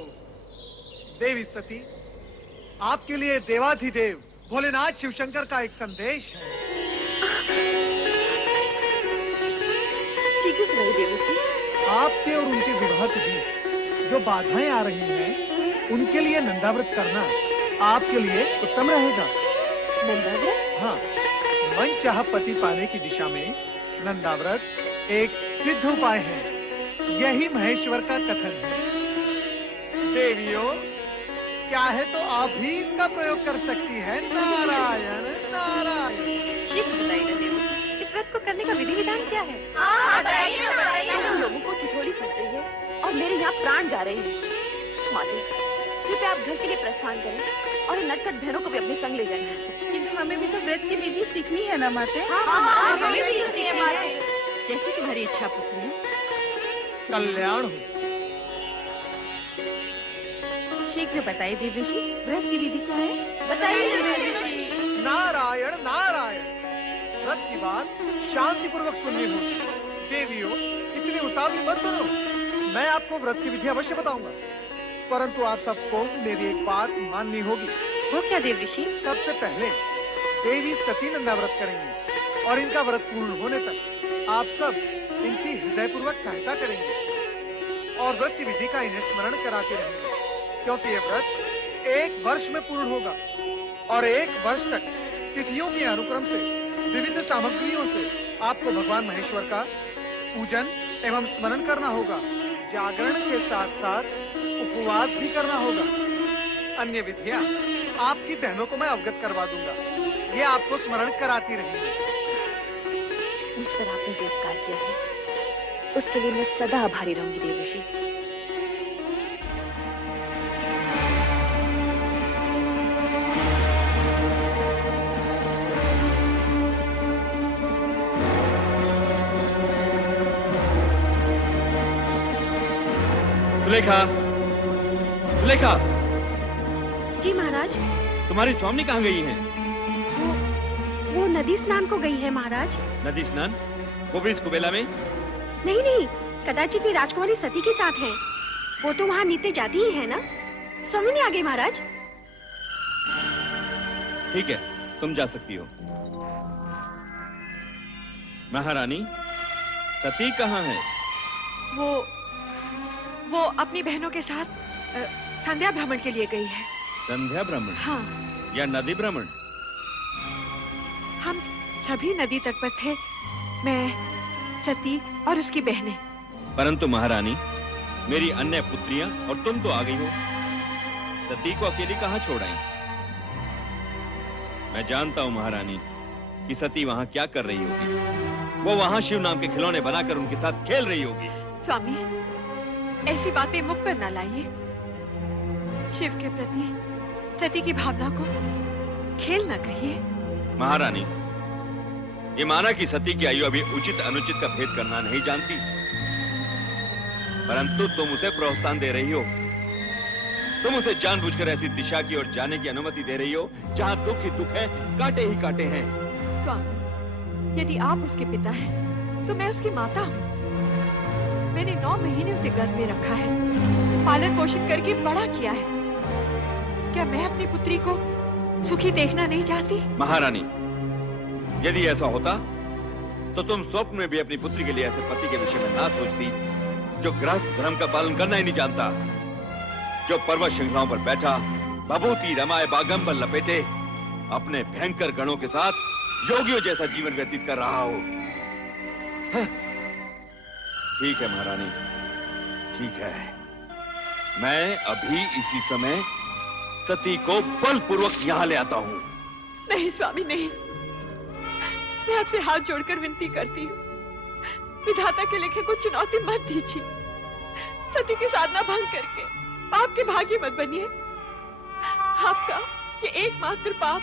देवी सती, आपके लिए देवाधिदेव भोलेनाथ शिवशंकर का एक संदेश है। शीघ्र सुनाइए देवर्षि। आपके और उनके विवाह के बीच जो बाधाएं आ रही हैं, उनके लिए नंदाव्रत करना आपके लिए उत्तम रहेगा। नंदाव्रत? हाँ, मनचाहा पति पाने की दिशा में नंदाव्रत एक सिद्ध उपाय है। यही महेश्वर का कथन है। देवियों, चाहे तो आप भी इसका प्रयोग कर सकती हैं। नारायण नारायण। इस व्रत को करने का विधि विधान क्या है? हम लोगों को ठिठोली सुन रही है और मेरे यहाँ प्राण जा रहे हैं। माते, कृपया आप घर के लिए प्रस्थान करें और इन नटखट बहनों को भी अपने संग ले जाएंगे। किंतु हमें भी तो व्रत की विधि सीखनी है ना माते? हमें भी तो सीखनी है। जैसे तुम्हारी इच्छा पुत्री। कल्याण हो। शीघ्र बताइए देवर्षि, व्रत की विधि क्या है? बताइए देवर्षि। नारायण नारायण। व्रत की बात शांति पूर्वक सुननी होगी। देवियों, इतनी उतावली मत करो। मैं आपको व्रत की विधि अवश्य बताऊंगा, परंतु आप सबको मेरी एक बात माननी होगी। वो क्या देवर्षि? सबसे पहले देवी सती नंदाव्रत करेंगे और इनका व्रत पूर्ण होने तक आप सब इनकी हृदयपूर्वक सहायता करेंगे और व्रत की विधि का इन्हें स्मरण कराते रहेंगे, क्योंकि ये व्रत 1 वर्ष में पूर्ण होगा और 1 वर्ष तक तिथियों के अनुक्रम से विविध सामग्रियों से आपको भगवान महेश्वर का पूजन एवं स्मरण करना होगा। जागरण के साथ साथ उपवास भी करना होगा। अन्य विधियां आपकी बहनों को मैं अवगत करवा दूंगा, ये आपको स्मरण कराती रहेंगी। मुझ पर आपने जो उपकार किया है, उसके लिए मैं सदा आभारी रहूंगी देवर्षि। सुलेखा, सुलेखा, जी महाराज। तुम्हारी स्वामी कहाँ गई हैं? वो नदी स्नान को गई है महाराज। नदी स्नान? वो भी इस कुबेला में? नहीं नहीं, कदाचित वे राजकुमारी सती के साथ हैं। वो तो वहाँ नित्य जाती ही है ना। स्वामी ने आ गए महाराज। ठीक है, तुम जा सकती हो। महारानी, सती कहाँ है? वो अपनी बहनों के साथ संध्या भ्रमण के लिए गई है। संध्या भ्रमण? हाँ। या नदी भ्रमण? हम सभी नदी तट पर थे, मैं, सती और उसकी बहनें। परंतु महारानी, मेरी अन्य पुत्रियां और तुम तो आ गई हो। सती को अकेली कहाँ छोड़ आई? मैं जानता हूँ महारानी कि सती वहाँ क्या कर रही होगी। वो वहाँ शिव नाम के खिलौने बनाकर उनके साथ खेल रही होगी। स्वामी, ऐसी बातें मुख पर न लाइए। शिव के प्रति सती की भावना को खेल न कहिए। महारानी, ये माना कि सती की आयु अभी उचित अनुचित का भेद करना नहीं जानती, परंतु तुम उसे प्रोत्साहन दे रही हो। तुम उसे जानबूझकर ऐसी दिशा की ओर जाने की अनुमति दे रही हो जहां दुख ही दुख है, कांटे ही कांटे हैं। स्वामी, यदि आप उसके पिता हैं, तो मैं उसकी माता हूँ। मैंने 9 महीने उसे गर्भ में रखा है, पालन पोषण करके बड़ा किया है। क्या मैं अपनी पुत्री को सुखी देखना नहीं चाहती? महारानी, यदि ऐसा होता तो तुम स्वप्न में भी अपनी पुत्री के लिए ऐसे पति के विषय में ना सोचती जो गृहस्थ धर्म का पालन करना ही नहीं जानता, जो पर्वत श्रृंखलाओं पर बैठा भभूति रमाए बागम पर लपेटे अपने भयंकर गणों के साथ योगियों जैसा जीवन व्यतीत कर रहा हो। ठीक है महारानी, ठीक है। मैं अभी इसी समय सती को बलपूर्वक यहाँ ले आता हूँ। नहीं स्वामी, नहीं। मैं आपसे हाथ जोड़कर विनती करती हूँ, विधाता के लिखे को चुनौती मत दीजिए। सती की साधना भंग करके आपके भागी मत बनिए। आपका ये एकमात्र पाप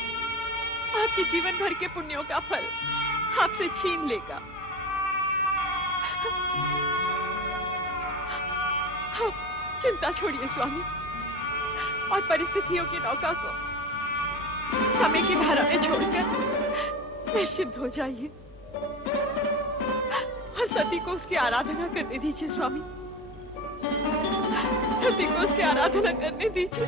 आपके जीवन भर के पुण्यों का फल आपसे छीन लेगा। आप चिंता छोड़िए स्वामी, और परिस्थितियों की नौका को समय की धारा में छोड़कर निश्चिंत हो जाइए और सती को उसकी आराधना करने दीजिए। स्वामी, सती को उसकी आराधना करने दीजिए।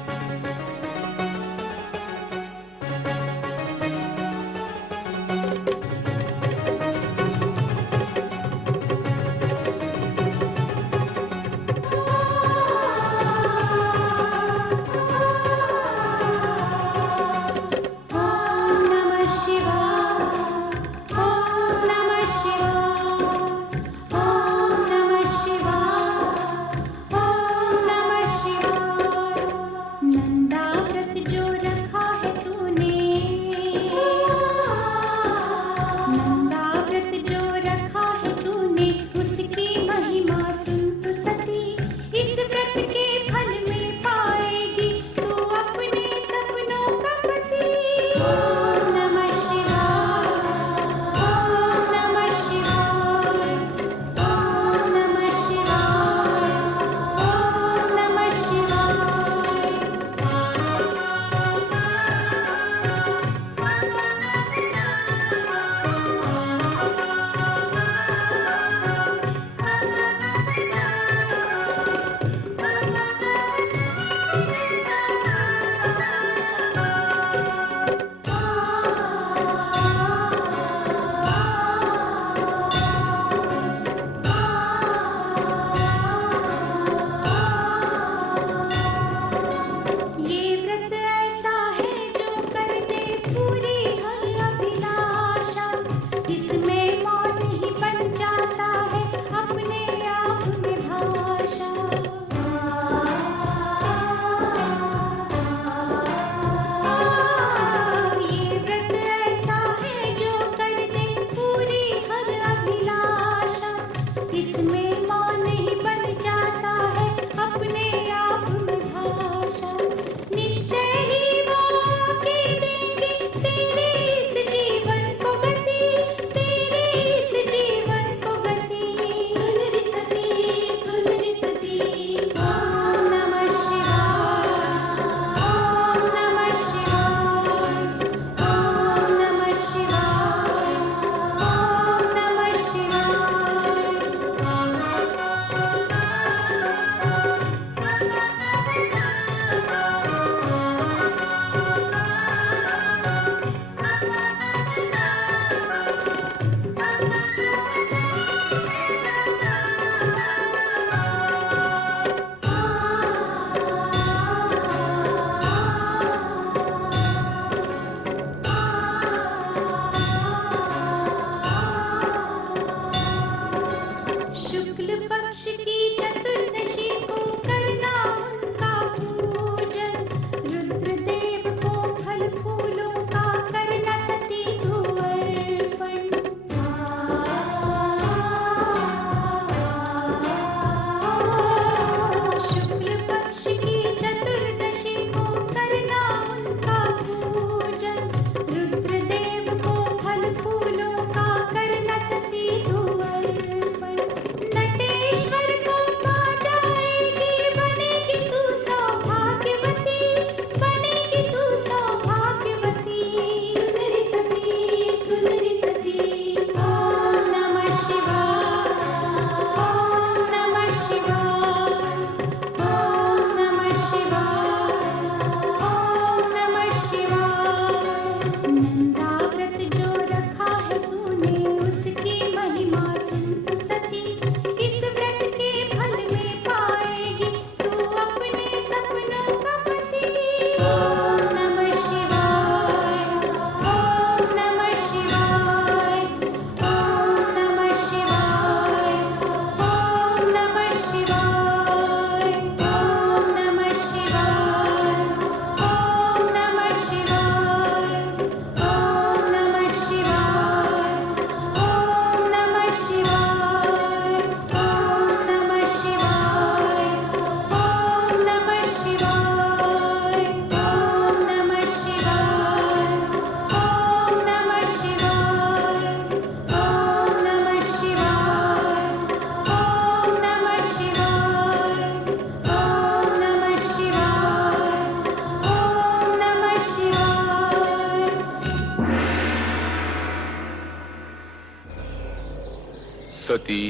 सती,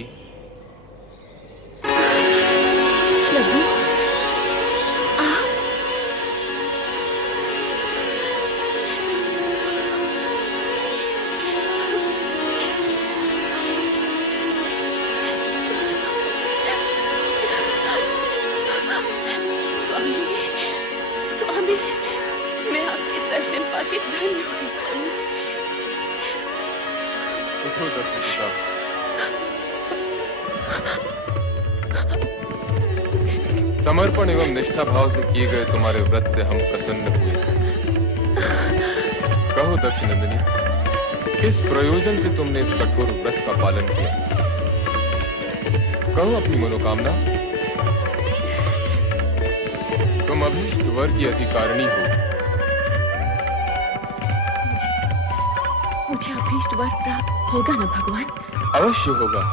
प्रभु आप स्वामी स्वामी मैं आपके दर्शन पाके धन्य हूँ स्वामी। उठो दक्ष पिता। समर्पण एवं निष्ठा भाव से किए गए तुम्हारे व्रत से हम प्रसन्न हुए। कहो दक्ष नंदिनी, किस प्रयोजन से तुमने इस कठोर व्रत का पालन किया? कहो अपनी मनोकामना। तुम अभीष्ट वर की अधिकारिणी हो। मुझे अभीष्ट वर प्राप्त होगा ना भगवान? अवश्य होगा।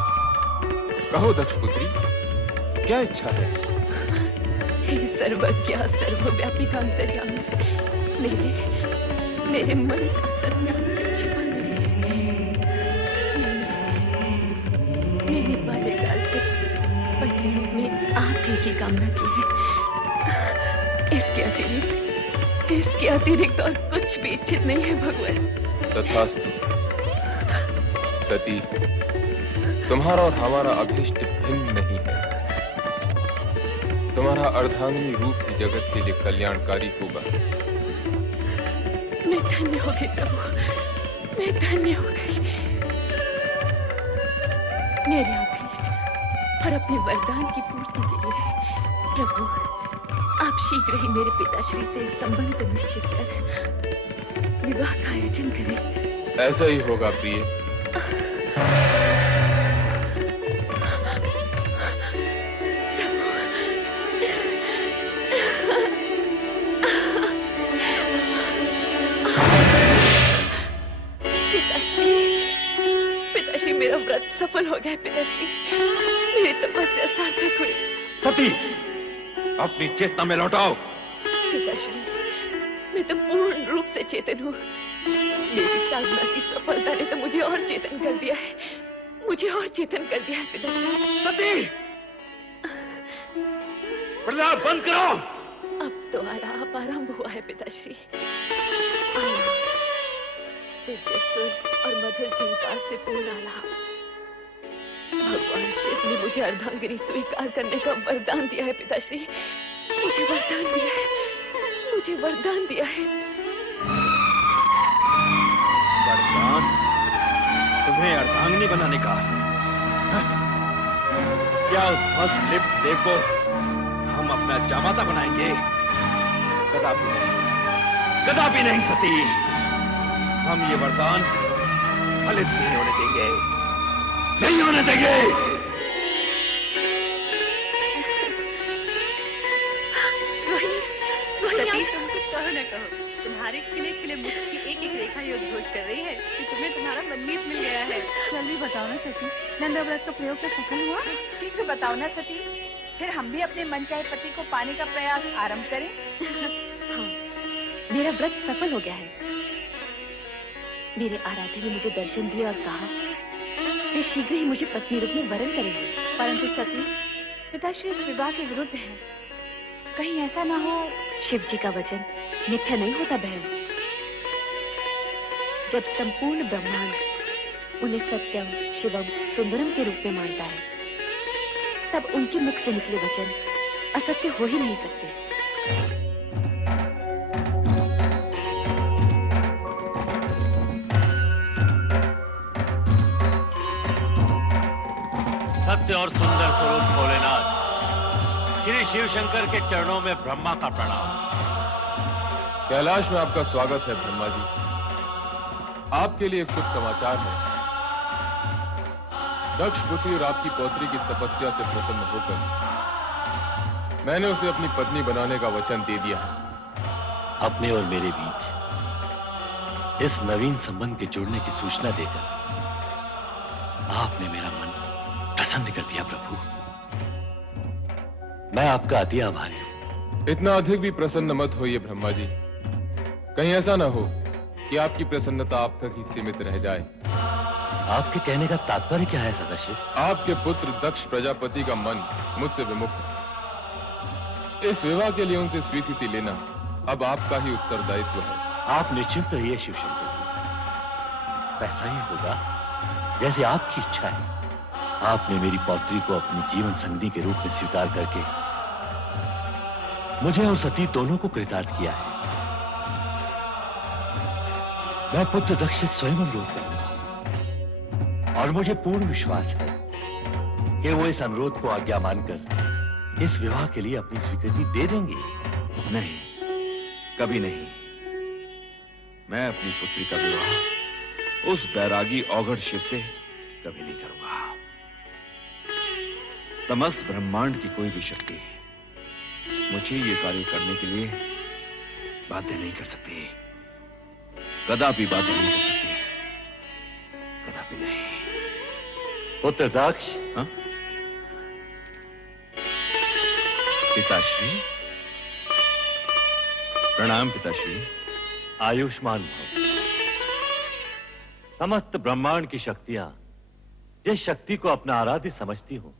कहो दक्ष पुत्री, क्या इच्छा है? हे सर्वज्ञ सर्वव्यापी का अंतर्यामी, मेरे मन का सत्यान से छिपा नहीं। मैंने बाल्यकाल से पति रूप में आप ही की कामना की है। इसके अतिरिक्त और कुछ भी इच्छित नहीं है भगवान। तथास्तु। सती, तुम्हारा और हमारा अभीष्ट भिन्न नहीं है। तुम्हारा अर्धांगिनी रूप ही जगत के लिए कल्याणकारी होगा। मैं धन्य हो गई प्रभु, मैं धन्य हो गई। मेरे अभीष्ट और अपने वरदान की पूर्ति के लिए प्रभु आप शीघ्र ही मेरे पिताश्री से संबंध निश्चित कर विवाह का आयोजन करें। ऐसा ही होगा प्रिय। पिताश्री मेरा व्रत सफल हो गया। पिताश्री मेरी तपस्या सार्थक हुई। सती, अपनी चेतना में लौटाओ। पिताश्री मैं तो पूर्ण रूप से चेतन हूँ। मेरी साधना की सफलता ने तो मुझे और चेतन कर दिया है, मुझे और चेतन कर दिया है पिताश्री। सती, प्रलाप बंद करो। अब तो आलाप आरंभ हुआ है पिताश्री। दिव्य सुर और मधुर झंकार से पूर्ण आलाप। भगवान शिव ने मुझे अर्धांगिनी स्वीकार करने का वरदान दिया है पिताश्री। मुझे वरदान दिया है, मुझे वरदान दिया है। वरदान? तुम्हें अर्धांगिनी बनाने का? क्या उस भस्म लिप्त देव को हम अपना जामाता बनाएंगे? कदापि नहीं, कदापि नहीं सती। हम ये वरदान फलित नहीं होने देंगे, नहीं होने देंगे। तुम कुछ कहो न कहो, तुम्हारे खिले खिले मुख की एक एक रेखा ये उद्घोष कर रही है कि तुम्हें तुम्हारा मनमीत मिल गया है। जल्दी बताओ ना सती, नंदा व्रत का प्रयोग तो सफल हुआ? ठीक है बताओ ना सती, फिर हम भी अपने मन चाहे पति को पाने का प्रयास आरंभ करें। हाँ, मेरा व्रत सफल हो गया है। मेरे आराध्य ने मुझे दर्शन दिया और कहा वे शीघ्र ही मुझे पत्नी रूप में वरण करेंगे। परंतु सती, पिताश्री इस विवाह के विरुद्ध है। कहीं ऐसा ना हो। शिव जी का वचन मिथ्या नहीं होता बहन। जब संपूर्ण ब्रह्मांड उन्हें सत्यम शिवम सुंदरम के रूप में मानता है, तब उनके मुख से निकले वचन असत्य हो ही नहीं सकते। सत्य और सुंदर स्वरूप भोलेनाथ, श्री शिव शंकर के चरणों में ब्रह्मा का प्रणाम। कैलाश में आपका स्वागत है ब्रह्मा जी। आपके लिए एक शुभ समाचार है। दक्ष पुत्री और आपकी पौत्री की तपस्या से प्रसन्न होकर मैंने उसे अपनी पत्नी बनाने का वचन दे दिया है। अपने और मेरे बीच इस नवीन संबंध के जुड़ने की सूचना देकर आपने मेरा मन प्रसन्न कर दिया प्रभु। मैं आपका अति आभारी हूं। इतना अधिक भी प्रसन्न मत होइए ब्रह्मा जी। कहीं ऐसा ना हो कि आपकी प्रसन्नता आप तक ही सीमित रह जाए। आपके कहने का तात्पर्य क्या है सदाशिव? आपके पुत्र दक्ष प्रजापति का मन मुझसे विमुख है। इस विवाह के लिए उनसे स्वीकृति लेना अब आपका ही उत्तरदायित्व है। आप निश्चिंत रहिए शिवशंकर जी, वैसा ही होगा जैसे आपकी इच्छा है। आपने मेरी पौत्री को अपनी जीवन संगी के रूप में स्वीकार करके मुझे और सती दोनों को कृतार्थ किया है। मैं पुत्र दक्ष से स्वयं अनुरोध करूंगा और मुझे पूर्ण विश्वास है कि वो इस अनुरोध को आज्ञा मानकर इस विवाह के लिए अपनी स्वीकृति दे देंगे। नहीं, कभी नहीं। मैं अपनी पुत्री का विवाह उस बैरागी औघड़ शिव से कभी नहीं करूंगा। समस्त ब्रह्मांड की कोई भी शक्ति मुझे ये कार्य करने के लिए बाध्य नहीं कर सकती, कदापि बाध्य नहीं कर सकती, कदापि नहीं। पुत्र दक्ष, हाँ? पिताश्री, प्रणाम पिताश्री। आयुष्मान भव। समस्त ब्रह्मांड की शक्तियां जिस शक्ति को अपना आराध्य समझती हो,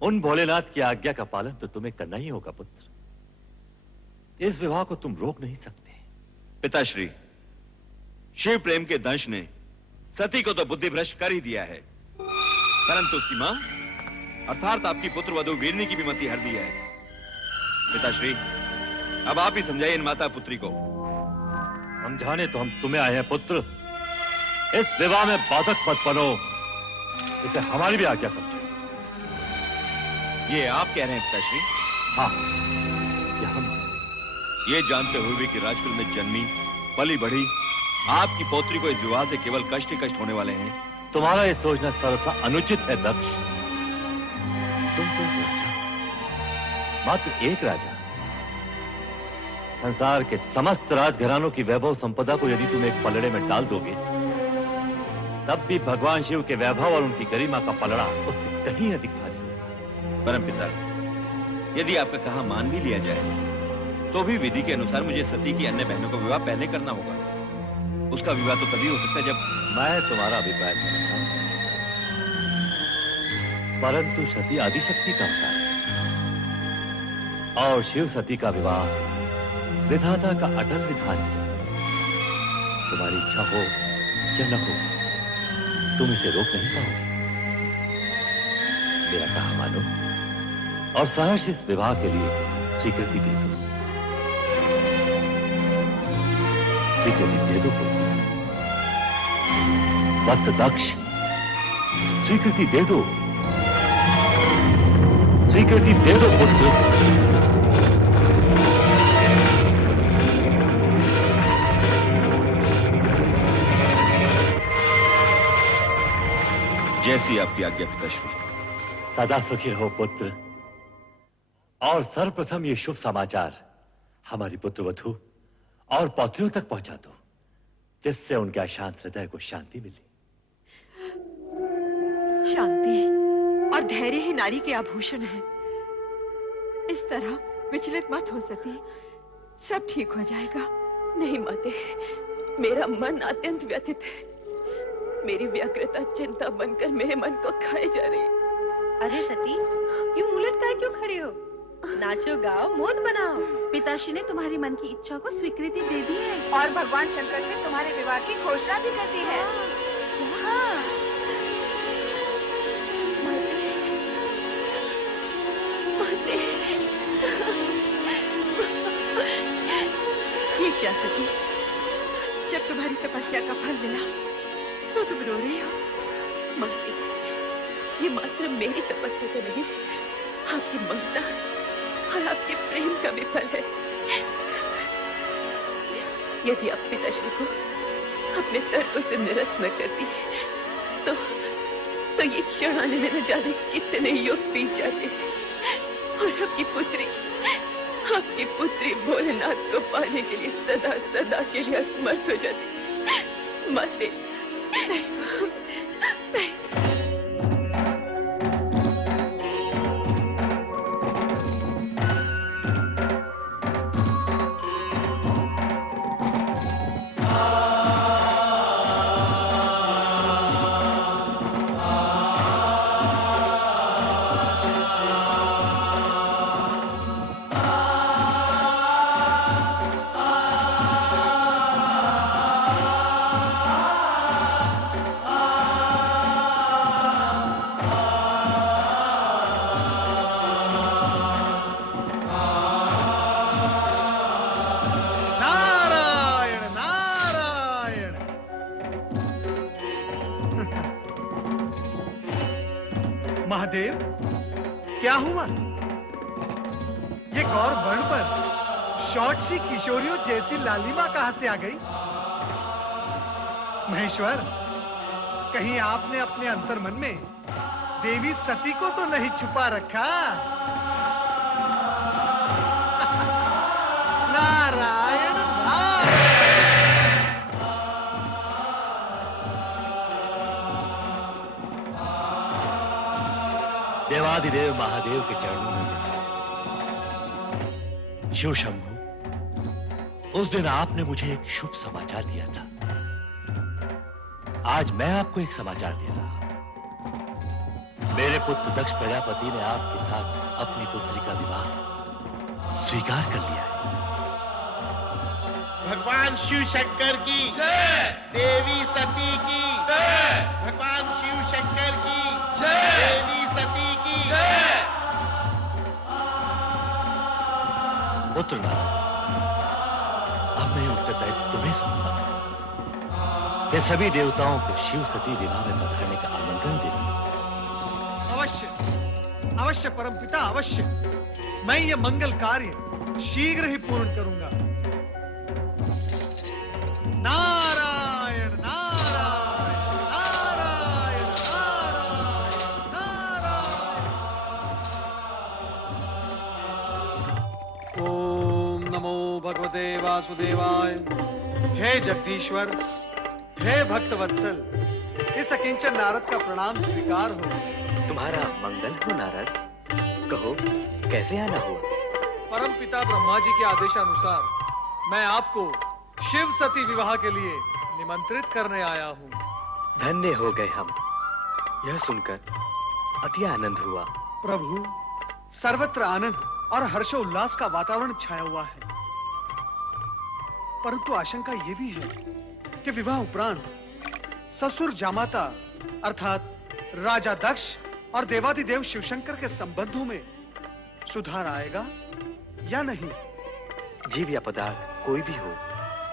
उन भोलेनाथ की आज्ञा का पालन तो तुम्हें करना ही होगा पुत्र। इस विवाह को तुम रोक नहीं सकते। पिताश्री, शिव प्रेम के दंश ने सती को तो बुद्धि भ्रष्ट कर ही दिया है, परंतु उसकी मां अर्थात आपकी पुत्र वधु वीरनी की भी मति हर दी है। पिताश्री, अब आप ही समझाइए इन माता पुत्री को। समझाने तो हम तुम्हें आए हैं पुत्र। इस विवाह में बाधक मत बनो, इसे हमारी भी आज्ञा समझो। ये आप कह रहे हैं पिताश्री? हाँ, ये हम। ये जानते हुए भी कि राजकुल में जन्मी पली बढ़ी आपकी पौत्री को इस विवाह से केवल कष्ट ही कष्ट होने वाले हैं। तुम्हारा ये सोचना सर्वथा अनुचित है दक्ष। तुम तो एक राजा, मात्र एक राजा। संसार के समस्त राजघरानों की वैभव संपदा को यदि तुम एक पलड़े में डाल दोगे, तब भी भगवान शिव के वैभव और उनकी गरिमा का पलड़ा उससे कहीं अधिक भारी होगा। परमपिता, यदि आपका कहा मान भी लिया जाए तो भी विधि के अनुसार मुझे सती की अन्य बहनों का विवाह पहले करना होगा। उसका विवाह तो तभी हो सकता है जब मैं तुम्हारा अभिप्राय समझता हूं, परंतु सती आदिशक्ति का अवतार है और शिव सती का विवाह विधाता का अटल विधान है। तुम्हारी इच्छा हो या न हो, तुम इसे रोक नहीं पाओगे। मेरा कहा मानो और सहर्ष इस विवाह के लिए स्वीकृति दे दो। स्वीकृति दे दो पुत्र। वत्स दक्ष, स्वीकृति दे दो, स्वीकृति दे दो पुत्र। जैसी आपकी आज्ञा पिताश्री। सदा सुखी रहो पुत्र। और सर्वप्रथम ये शुभ समाचार हमारी पुत्र वधु और पौत्रियों तक पहुंचा दो, जिससे उनके अशांत हृदय को शांति मिले। शांति और धैर्य ही नारी के आभूषण है। इस तरह विचलित मत हो सती, सब ठीक हो जाएगा। नहीं माते, मेरा मन अत्यंत व्यथित है। मेरी व्यग्रता चिंता बनकर मेरे मन को खाए जा रही है। अरे सती, यूं उलट कर क्यों खड़े हो? नाचो गाओ, मौज बनाओ। पिताश्री ने तुम्हारी मन की इच्छा को स्वीकृति दे दी है और भगवान शंकर से तुम्हारे विवाह की घोषणा भी कर दी है। हाँ। ये क्या सती, जब तुम्हारी तपस्या का फल मिला तो तुम रो रही हो? माते, ये मात्र मेरी तपस्या तो नहीं, आपकी ममता और आपके प्रेम का भी फल है। यदि आप पिताश्री को अपने तर्कों से निरस्त न करती तो ये क्षण आने में न जाने कितने युग बीत जाते और आपकी पुत्री भोलेनाथ को पाने के लिए सदा सदा के लिए असमर्थ हो जाती। माते, एक और वर्ण पर शॉर्ट सी किशोरियों जैसी लालिमा कहां से आ गई? महेश्वर, कहीं आपने अपने अंतर्मन में देवी सती को तो नहीं छुपा रखा? नारायण देवादिदेव महादेव के चरणों में मिला। शिव शंभु, उस दिन आपने मुझे एक शुभ समाचार दिया था। आज मैं आपको एक समाचार दे रहा हूं। मेरे पुत्र दक्ष प्रजापति ने आपके साथ अपनी पुत्री का विवाह स्वीकार कर लिया है। भगवान शिव शंकर की जय, देवी सती की जय, भगवान शिव शंकर की जय, देवी सती की जय। पुत्र नारायण, अब मैं उत्तरदायित्व तुम्हें सौंपता हूं कि सभी देवताओं को शिव सती विवाह में पधारने का आमंत्रण दे दूं। अवश्य, अवश्य परमपिता, अवश्य। मैं ये मंगल कार्य शीघ्र ही पूर्ण करूंगा। नारायण नारायण नारायण नारायण नारायण। ओम नमो भगवते वासुदेवाय। हे जगदीश्वर, हे भक्त वत्सल, इस अकिंचन नारद का प्रणाम स्वीकार हो। तुम्हारा मंगल हो नारद, कहो कैसे आना हुआ? परम पिता ब्रह्मा जी के आदेशानुसार मैं आपको शिव सती विवाह के लिए निमंत्रित करने आया हूँ। धन्य हो गए हम, यह सुनकर अति आनंद हुआ। प्रभु, सर्वत्र आनंद और हर्षोल्लास का वातावरण छाया हुआ है, परंतु आशंका ये भी है कि विवाह उपरांत ससुर जामाता अर्थात राजा दक्ष और देवादिदेव शिवशंकर के संबंधों में सुधार आएगा या नहीं? जीव या पदार्थ कोई भी हो,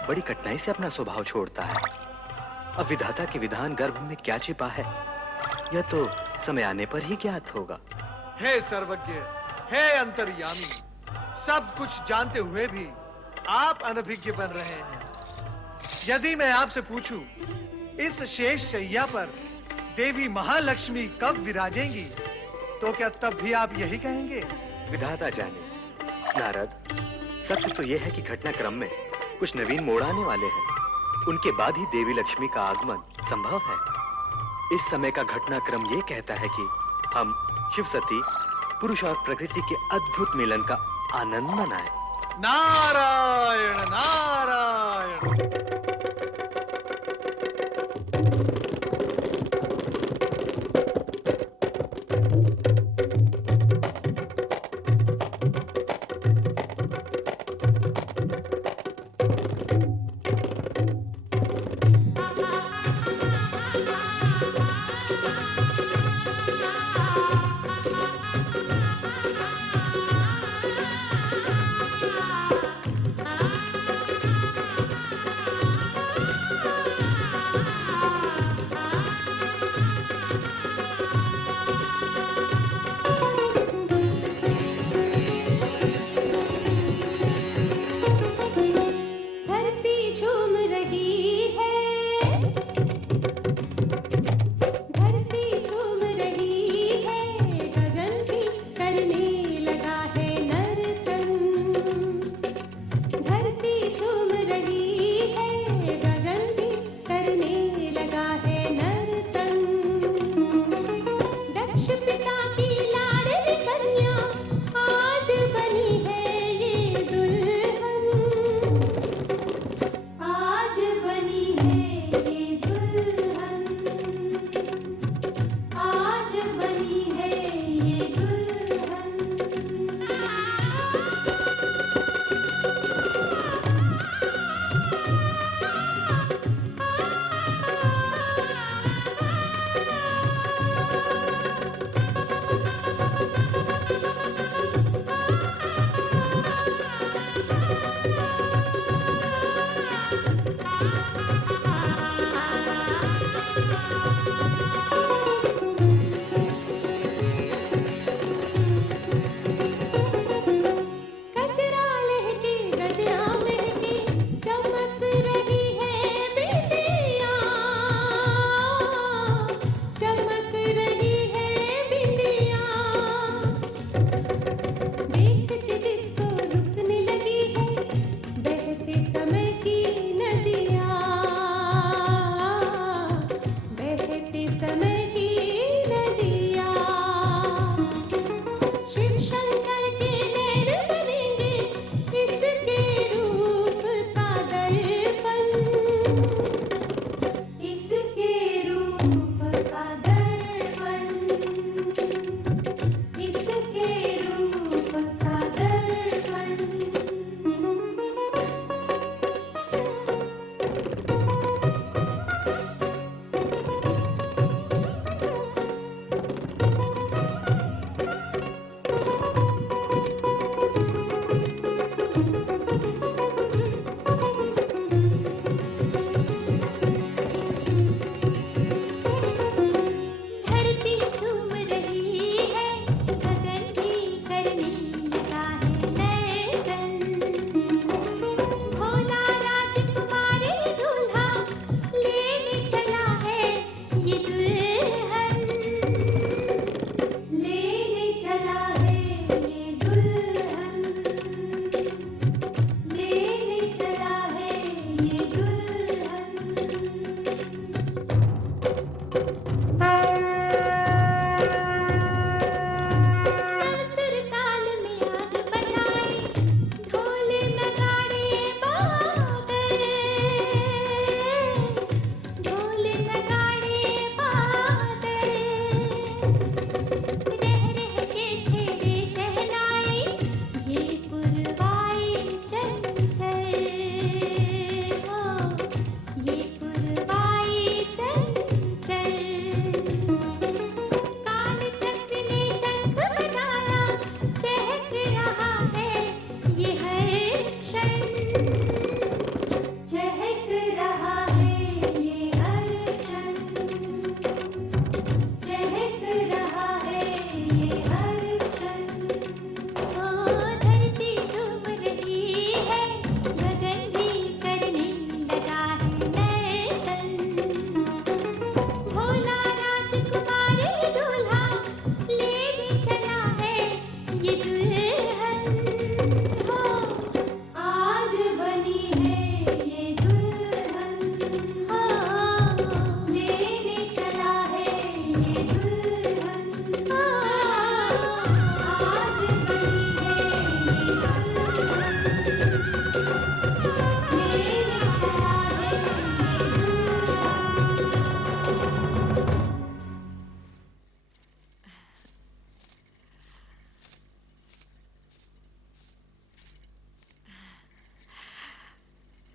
बड़ी कठिनाई से अपना स्वभाव छोड़ता है। अब विधाता के विधान गर्भ में क्या छिपा है, यह तो समय आने पर ही ज्ञात होगा। हे सर्वज्ञ, हे अंतर्यामी, सब कुछ जानते हुए भी आप अनभिज्ञ बन रहे हैं। यदि मैं आपसे पूछूं, इस शेष शैया पर देवी महालक्ष्मी कब विराजेंगी, तो क्या तब भी आप यही कहेंगे? विधाता जाने। नारद, सत्य तो यह है कि घटनाक्रम में कुछ नवीन मोड़ आने वाले हैं। उनके बाद ही देवी लक्ष्मी का आगमन संभव है। इस समय का घटनाक्रम ये कहता है कि हम शिव सती, पुरुष और प्रकृति के अद्भुत मिलन का आनंद मनाएं। नारायण नारायण।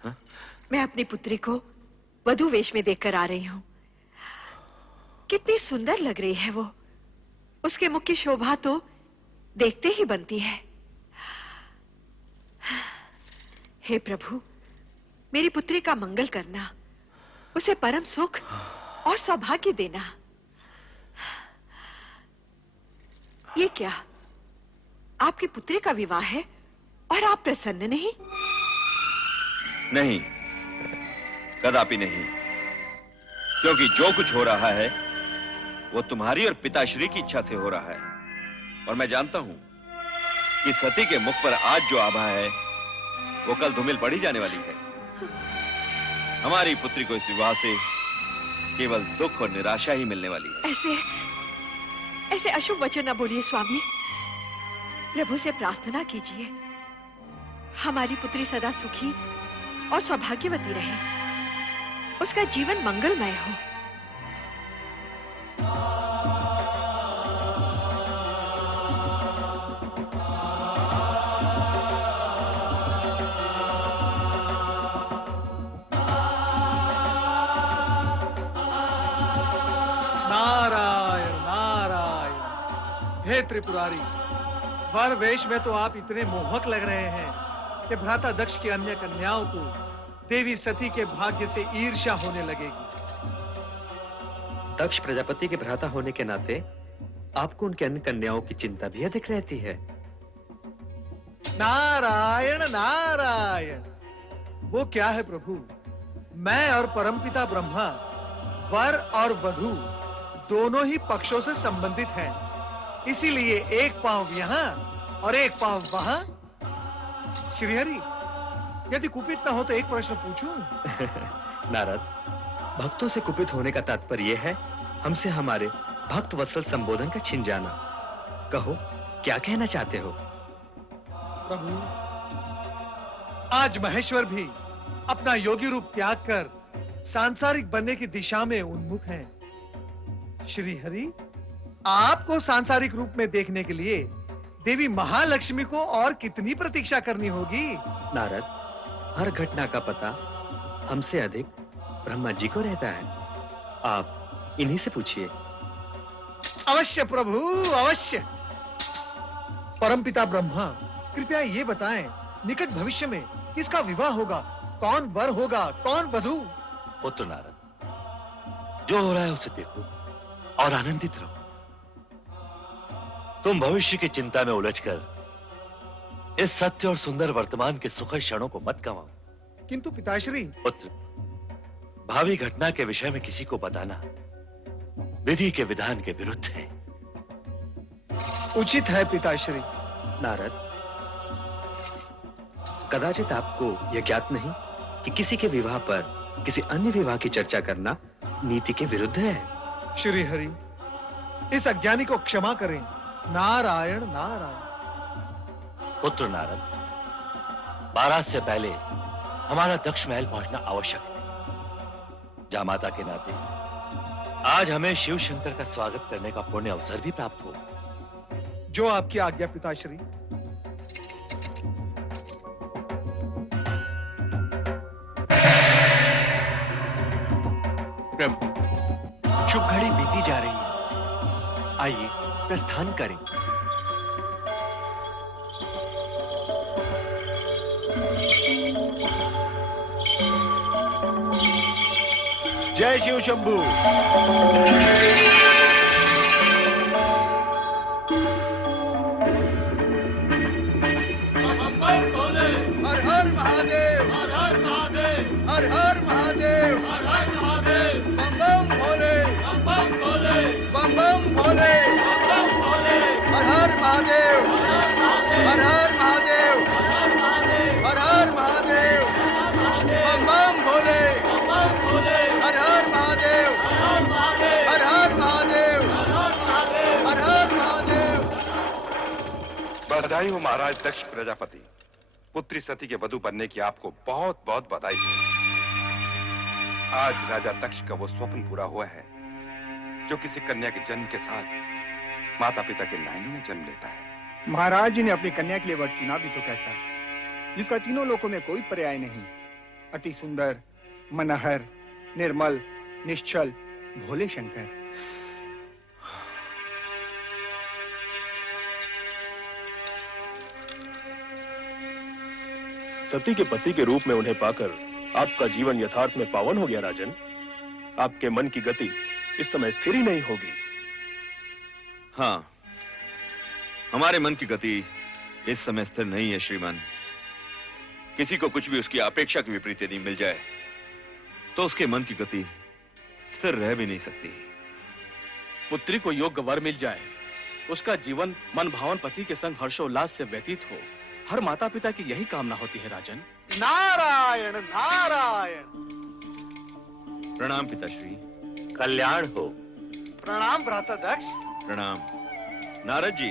मैं अपनी पुत्री को वधू वेश में देखकर आ रही हूँ। कितनी सुंदर लग रही है वो। उसके मुख की शोभा तो देखते ही बनती है। हे प्रभु, मेरी पुत्री का मंगल करना, उसे परम सुख और सौभाग्य देना। ये क्या, आपकी पुत्री का विवाह है और आप प्रसन्न नहीं? नहीं, कदापि नहीं, क्योंकि जो कुछ हो रहा है वो तुम्हारी और पिताश्री की इच्छा से हो रहा है। और मैं जानता हूं कि सती के मुख पर आज जो आभा है वो कल धूमिल पड़ी जाने वाली है। हमारी पुत्री को इस विवाह से केवल दुख और निराशा ही मिलने वाली है। ऐसे अशुभ वचन न बोलिए स्वामी। प्रभु से प्रार्थना कीजिए, हमारी पुत्री सदा सुखी और सौभाग्यवती रहे, उसका जीवन मंगलमय हो। नारायण नारायण। हे त्रिपुरारी, वर वेश में तो आप इतने मोहक लग रहे हैं कि भ्राता दक्ष की अन्य कन्याओं को देवी सती के भाग्य से ईर्ष्या होने लगेगी। दक्ष प्रजापति के भ्राता होने के नाते आपको उनके अन्य कन्याओं की चिंता भी अधिक रहती है। नारायण नारायण। वो क्या है प्रभु, मैं और परमपिता ब्रह्मा वर और वधू दोनों ही पक्षों से संबंधित हैं। इसीलिए एक पांव यहाँ और एक पांव वहां। श्रीहरि, यदि कुपित न हो तो एक प्रश्न पूछूं? नारद, भक्तों से कुपित होने का तात्पर्य यह है हमसे हमारे भक्त वत्सल संबोधन का छिन जाना। कहो, क्या कहना चाहते हो? प्रभु, आज महेश्वर भी अपना योगी रूप त्याग कर सांसारिक बनने की दिशा में उन्मुख हैं। श्री हरि, आपको सांसारिक रूप में देखने के लिए देवी महालक्ष्मी को और कितनी प्रतीक्षा करनी होगी? नारद, हर घटना का पता हमसे अधिक ब्रह्मा जी को रहता है। आप इन्हीं से पूछिए। अवश्य प्रभु, अवश्य। परमपिता ब्रह्मा, कृपया ये बताएं, निकट भविष्य में किसका विवाह होगा? कौन वर होगा, कौन वधू? पुत्र नारद, जो हो रहा है उसे देखो और आनंदित रहो। तुम भविष्य की चिंता में उलझकर इस सत्य और सुंदर वर्तमान के सुखद क्षणों को मत गंवाओ। किंतु पिताश्री। पुत्र, भावी घटना के विषय में किसी को बताना विधि के विधान के विरुद्ध है। उचित है पिताश्री। नारद, कदाचित आपको यह ज्ञात नहीं कि किसी के विवाह पर किसी अन्य विवाह की चर्चा करना नीति के विरुद्ध है। श्री हरि, इस अज्ञानी को क्षमा करें। नारायण नारायण। पुत्र नारद, बारात से पहले हमारा दक्ष महल पहुंचना आवश्यक है। जामाता के नाते आज हमें शिव शंकर का स्वागत करने का पुण्य अवसर भी प्राप्त हो। जो आपकी आज्ञा पिताश्री। प्रभु, शुभ घड़ी बीती जा रही है, आइए प्रस्थान करें। जय शिव शंभू। हर हर महादेव, हर हर महादेव, हर हर महादेव, हर हर महादेव, बम बम भोले, बम बम भोले, बम बम भोले, बम बम भोले, हर हर महादेव, हर हर महादेव, हर हर महादेव, बम बम भोले, बम बम भोले, हर हर महादेव, हर हर महादेव, हर हर महादेव। बधाई हो महाराज दक्ष प्रजापति। पुत्री सती के वधू बनने की आपको बहुत बहुत बधाई हो। आज राजा दक्ष का वो स्वप्न पूरा हुआ है जो किसी कन्या के जन्म के साथ माता पिता के लाइनों में जन्म लेता है। महाराज जी ने अपनी कन्या के लिए वर चुना भी तो कैसा, जिसका तीनों लोकों में कोई पर्याय नहीं। अति सुंदर, मनहर, निर्मल, निश्चल, भोले शंकर। सती के पति के रूप में उन्हें पाकर आपका जीवन यथार्थ में पावन हो गया राजन। आपके मन की गति इस समय स्थिर ही नहीं होगी। हाँ, हमारे मन की गति इस समय स्थिर नहीं है श्रीमान। किसी को कुछ भी उसकी अपेक्षा के विपरीत यदि मिल जाए तो उसके मन की गति स्थिर रह भी नहीं सकती। पुत्री को योग्य वर मिल जाए, उसका जीवन मन भावन पति के संग हर्षोल्लास से व्यतीत हो, हर माता पिता की यही कामना होती है राजन। नारायण नारायण। प्रणाम पिताश्री। कल्याण हो। प्रणाम भ्राता दक्ष। प्रणाम। नारद जी,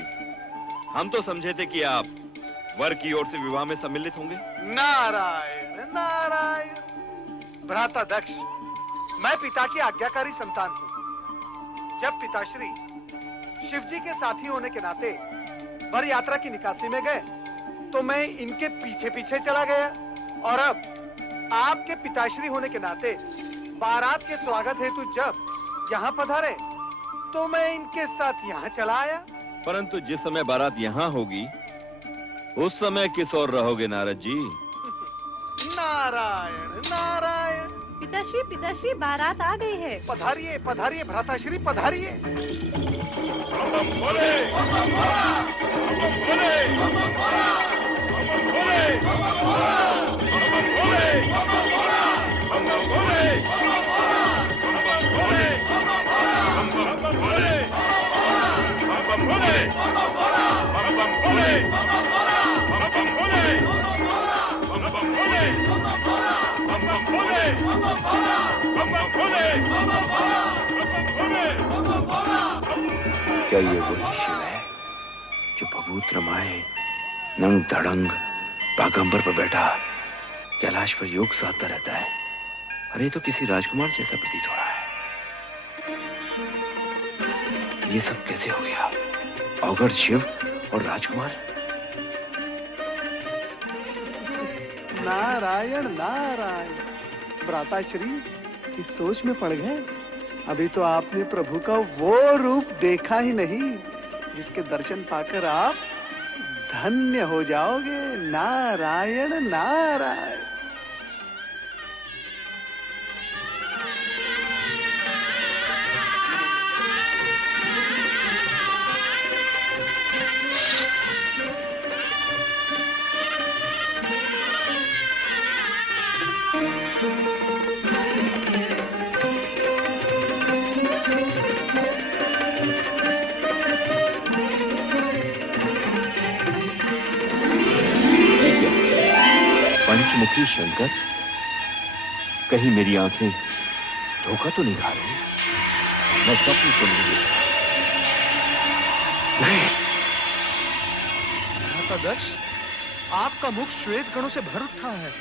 हम तो समझे थे कि आप वर की ओर से विवाह में सम्मिलित होंगे। नारायण नारायण। भ्राता दक्ष, मैं पिता की आज्ञाकारी संतान हूँ। जब पिताश्री शिव जी के साथी होने के नाते वर यात्रा की निकासी में गए तो मैं इनके पीछे पीछे चला गया, और अब आपके पिताश्री होने के नाते बारात के स्वागत हेतु जब यहाँ पधारे तो मैं इनके साथ यहाँ चला आया। परंतु जिस समय बारात यहाँ होगी उस समय किस ओर रहोगे नारद जी? नारायण नारायण। पिताश्री बारात आ गई है। पधारिए पधारिए भ्राताश्री, पधारिए। क्या ये वही शिव है जो पवित्र माए नंग धड़ंग बागंबर पर बैठा कैलाश पर योग साधता रहता है? अरे तो किसी राजकुमार जैसा प्रतीत हो रहा है। ये सब कैसे हो गया? अवगढ़ शिव और राजकुमार। नारायण नारायण। भ्राताश्री किस सोच में पड़ गए? अभी तो आपने प्रभु का वो रूप देखा ही नहीं जिसके दर्शन पाकर आप धन्य हो जाओगे। नारायण नारायण। पंचमुखी शंकर, कहीं मेरी आंखें धोखा तो नहीं खा रही? मैं स्वप्न तो नहीं देख रहा? भ्राता दक्ष, आपका मुख श्वेत गणों से भर उठा है।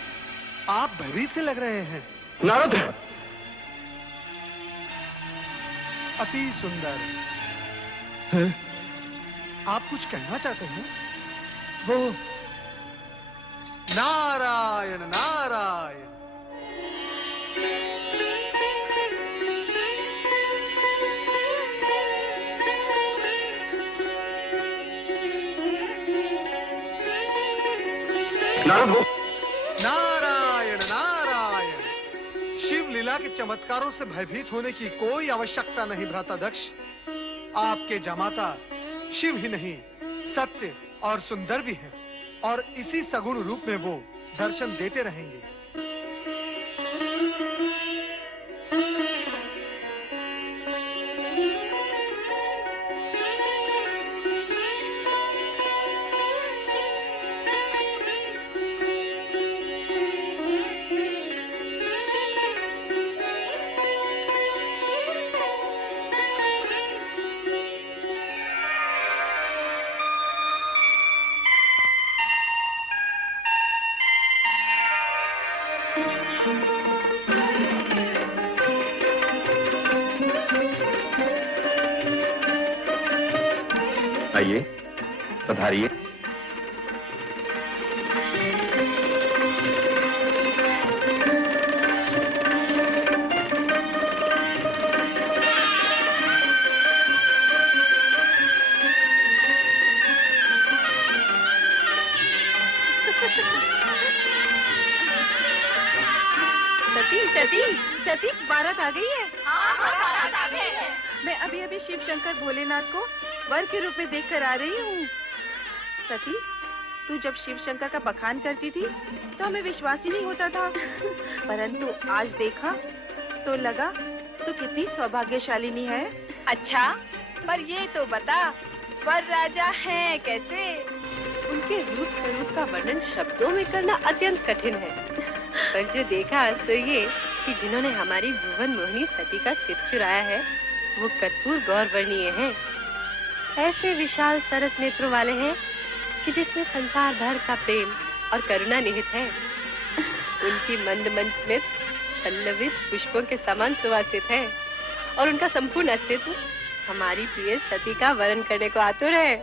आप भयभीत से लग रहे हैं। नारद, अति सुंदर है? आप कुछ कहना चाहते हैं? वो नारायण नारायण। नारायण नारायण। शिव लीला के चमत्कारों से भयभीत होने की कोई आवश्यकता नहीं भ्राता दक्ष। आपके जमाता शिव ही नहीं, सत्य और सुंदर भी है, और इसी सगुण रूप में वो दर्शन देते रहेंगे। आइए, पधारिए। सती सती सती बारात आ गई है। बारात आ गई है। मैं अभी अभी शिव शंकर भोलेनाथ को वर के रूप में देखकर आ रही हूँ। सती, तू जब शिव शंकर का बखान करती थी तो हमें विश्वास ही नहीं होता था, परंतु आज देखा तो लगा तू कितनी सौभाग्यशालिनी है। अच्छा, पर ये तो बता, वर राजा हैं कैसे? उनके रूप स्वरूप का वर्णन शब्दों में करना अत्यंत कठिन है, पर जो देखा सो ये कि जिन्होंने हमारी भुवन मोहिनी सती का चित चुराया है वो कर्पूर गौरवर्णीय हैं। ऐसे विशाल सरस नेत्रों वाले हैं कि जिसमें संसार भर का प्रेम और करुणा निहित है। उनकी मंद मंद स्मित पल्लवित पुष्पों के समान सुवासित है और उनका संपूर्ण अस्तित्व हमारी प्रिय सती का वर्णन करने को आतुर है।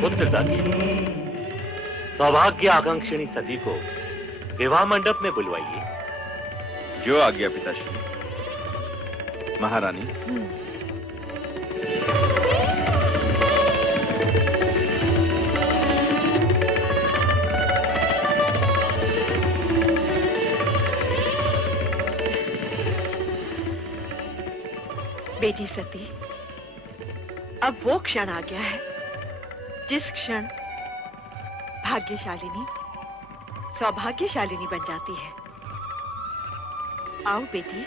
पुत्र दक्ष, सौभाग्य आकांक्षिणी सती को विवाह मंडप में बुलवाइए। जो आज्ञा पिताश्री। महारानी, बेटी सती, अब वो क्षण आ गया है जिस क्षण भाग्यशालिनी सौभाग्यशालिनी बन जाती है। आओ बेटी।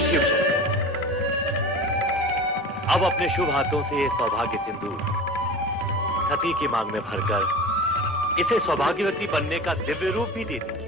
शिव शंकर, अब अपने शुभ हाथों से ये सौभाग्य सिंदूर सती की मांग में भरकर इसे सौभाग्यवती बनने का दिव्य रूप भी दे दीजिए।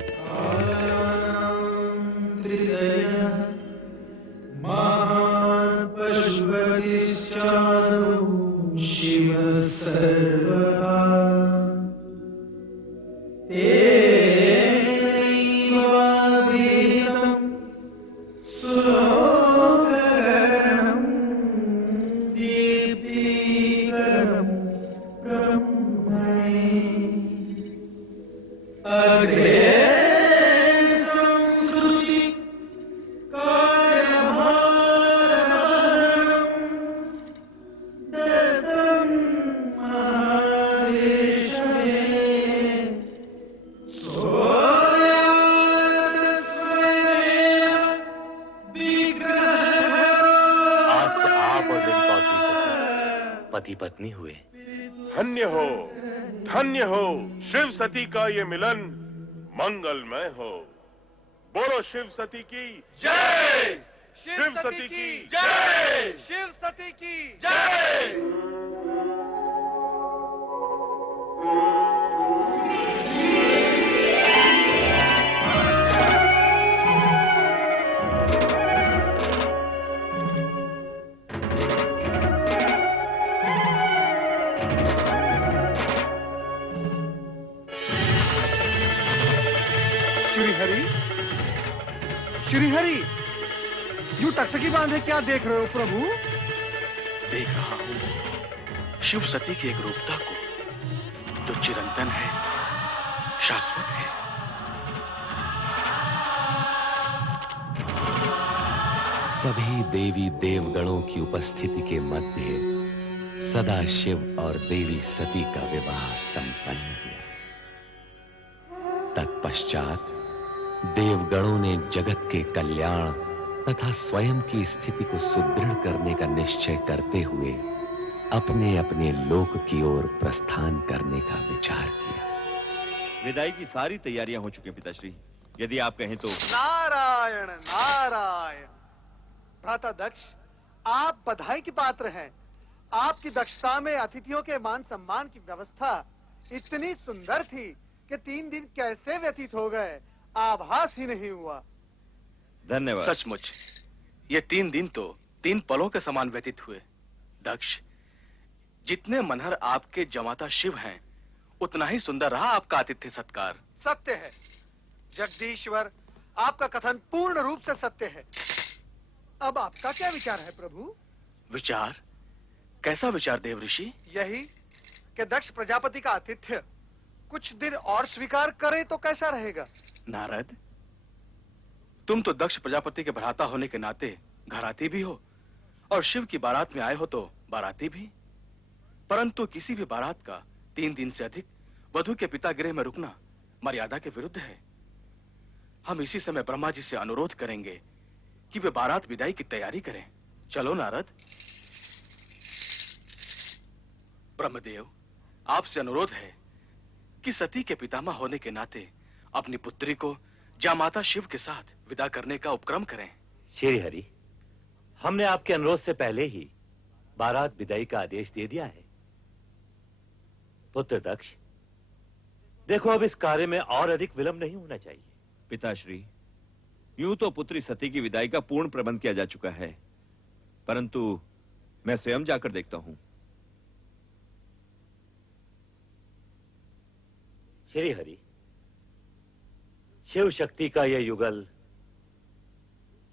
पति पत्नी हुए। धन्य हो शिव सती का ये मिलन मंगलमय हो। बोलो शिव सती की जय। शिव सती की जय। शिव सती की जय। श्रीहरि, श्रीहरि, यूं टकटकी बांधे क्या देख रहे हो प्रभु? देख रहा हूं शिव सती की एक रूपता को जो चिरंतन है, शाश्वत है। सभी देवी देवगणों की उपस्थिति के मध्य सदा शिव और देवी सती का विवाह संपन्न हुआ। तत्पश्चात देवगणों ने जगत के कल्याण तथा स्वयं की स्थिति को सुदृढ़ करने का निश्चय करते हुए अपने अपने लोक की ओर प्रस्थान करने का विचार किया। विदाई की सारी तैयारियां हो चुकी हैं पिताश्री, यदि आप कहें तो। नारायण नारायण। भ्राता दक्ष, आप बधाई के पात्र हैं। आपकी दक्षता में अतिथियों के मान सम्मान की व्यवस्था इतनी सुंदर थी कि 3 दिन कैसे व्यतीत हो गए आभास ही नहीं हुआ। धन्यवाद। सचमुच ये 3 दिन तो 3 पलों के समान व्यतीत हुए। दक्ष, जितने मनहर आपके जमाता शिव हैं, उतना ही सुंदर रहा आपका आतिथ्य सत्कार। सत्य है जगदीश्वर, आपका कथन पूर्ण रूप से सत्य है। अब आपका क्या विचार है प्रभु? विचार? कैसा विचार देव ऋषि? यही कि दक्ष प्रजापति का आतिथ्य कुछ दिन और स्वीकार करे तो कैसा रहेगा? नारद, तुम तो दक्ष प्रजापति के भ्राता होने के नाते घराती भी हो और शिव की बारात में आए हो तो बाराती भी। परंतु किसी भी बारात का 3 दिन से अधिक वधु के पिता गृह में रुकना मर्यादा के विरुद्ध है। हम इसी समय ब्रह्मा जी से अनुरोध करेंगे कि वे बारात विदाई की तैयारी करें। चलो नारद। ब्रह्मदेव, आपसे अनुरोध है कि सती के पितामह होने के नाते अपनी पुत्री को जामाता शिव के साथ विदा करने का उपक्रम करें। श्री हरि, हमने आपके अनुरोध से पहले ही बारात विदाई का आदेश दे दिया है। पुत्र दक्ष, देखो अब इस कार्य में और अधिक विलंब नहीं होना चाहिए। पिताश्री, यूं तो पुत्री सती की विदाई का पूर्ण प्रबंध किया जा चुका है, परंतु मैं स्वयं जाकर देखता हूं। श्री हरि, शिव शक्ति का यह युगल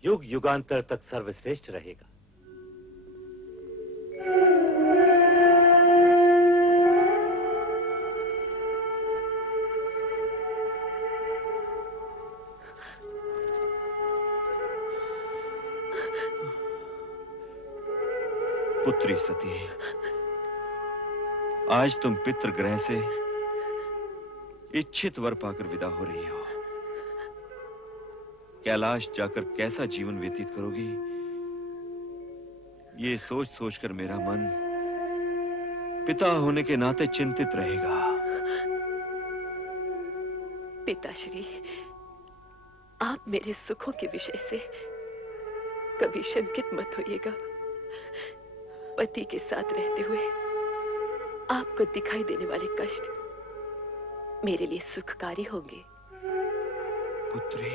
युग युगांतर तक सर्वश्रेष्ठ रहेगा। पुत्री सती, आज तुम पितृगृह से इच्छित वर पाकर विदा हो रही हो। कैलाश जाकर कैसा जीवन व्यतीत करोगी, ये सोच सोचकर मेरा मन पिता होने के नाते चिंतित रहेगा। पिताश्री, आप मेरे सुखों के विषय से कभी शंकित मत होइएगा। पति के साथ रहते हुए आपको दिखाई देने वाले कष्ट मेरे लिए सुखकारी होंगे। पुत्री,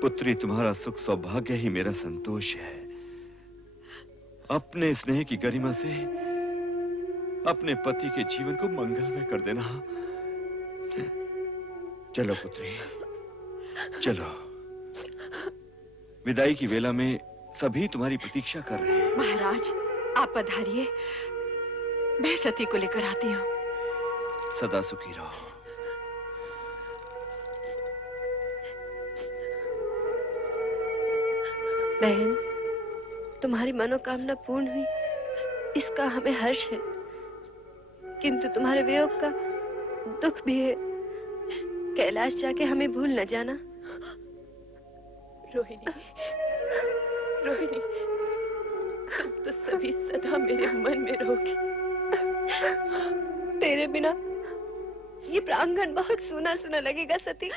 पुत्री, तुम्हारा सुख सौभाग्य ही मेरा संतोष है। अपने स्नेह की गरिमा से अपने पति के जीवन को मंगलमय कर देना। चलो पुत्री, चलो। विदाई की वेला में सभी तुम्हारी प्रतीक्षा कर रहे हैं। महाराज, आप पधारिए, मैं सती को लेकर आती हूँ। सदा सुखी रहो। बहन, तुम्हारी मनोकामना पूर्ण हुई, इसका हमें हर्ष है, किंतु तुम्हारे वियोग का दुख भी है। कैलाश जाके हमें भूल न जाना। रोहिणी, रोहिणी, तुम तो कभी सदा मेरे मन में रहोगी। तेरे बिना ये प्रांगण बहुत सूना सूना लगेगा सती।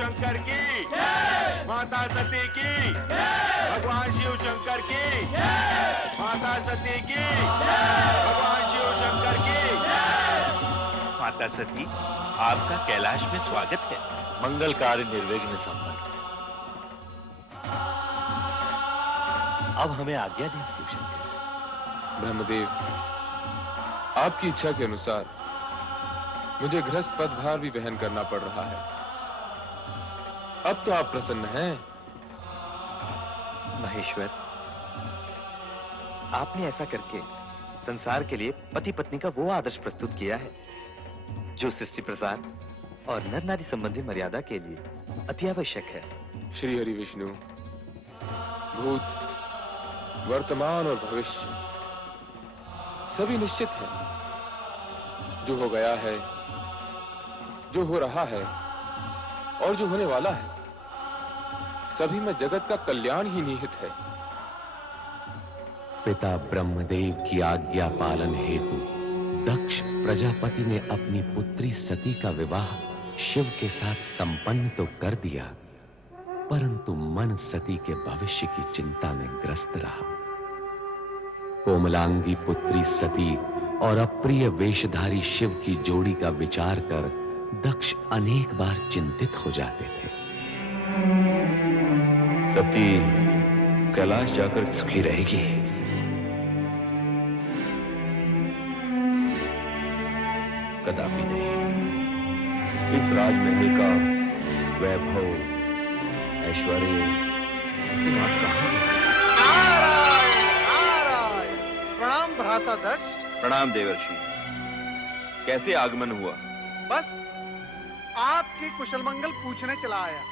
शंकर की, माता सती की, भगवान शिव शंकर की, माता सती की, भगवान शिव शंकर की। माता सती, आपका कैलाश में स्वागत है। मंगल कार्य निर्विघ्न संपन्न। अब हमें आज्ञा दें शिवशंकर। ब्रह्मदेव, आपकी इच्छा के अनुसार मुझे गृहस्थ पदभार भी वहन करना पड़ रहा है। अब तो आप प्रसन्न हैं। महेश्वर, आपने ऐसा करके संसार के लिए पति पत्नी का वो आदर्श प्रस्तुत किया है जो सृष्टि प्रसार और नर नारी संबंधी मर्यादा के लिए अति आवश्यक है। श्री हरि विष्णु, भूत, वर्तमान और भविष्य सभी निश्चित है। जो हो गया है, जो हो रहा है और जो होने वाला है, सभी में जगत का कल्याण ही निहित है। पिता ब्रह्मदेव की आज्ञा पालन हेतु दक्ष प्रजापति ने अपनी पुत्री सती का विवाह शिव के साथ संपन्न तो कर दिया, परंतु मन सती के भविष्य की चिंता में ग्रस्त रहा। कोमलांगी पुत्री सती और अप्रिय वेशधारी शिव की जोड़ी का विचार कर दक्ष अनेक बार चिंतित हो जाते थे। सती कैलाश जाकर सुखी रहेगी। कदापि नहीं। इस राजमहल का वैभव, ऐश्वर्य सीमा कहां है? प्रणाम भ्राता दक्ष। प्रणाम देवर्षि। कैसे आगमन हुआ? बस आपकी कुशल मंगल पूछने चला आया।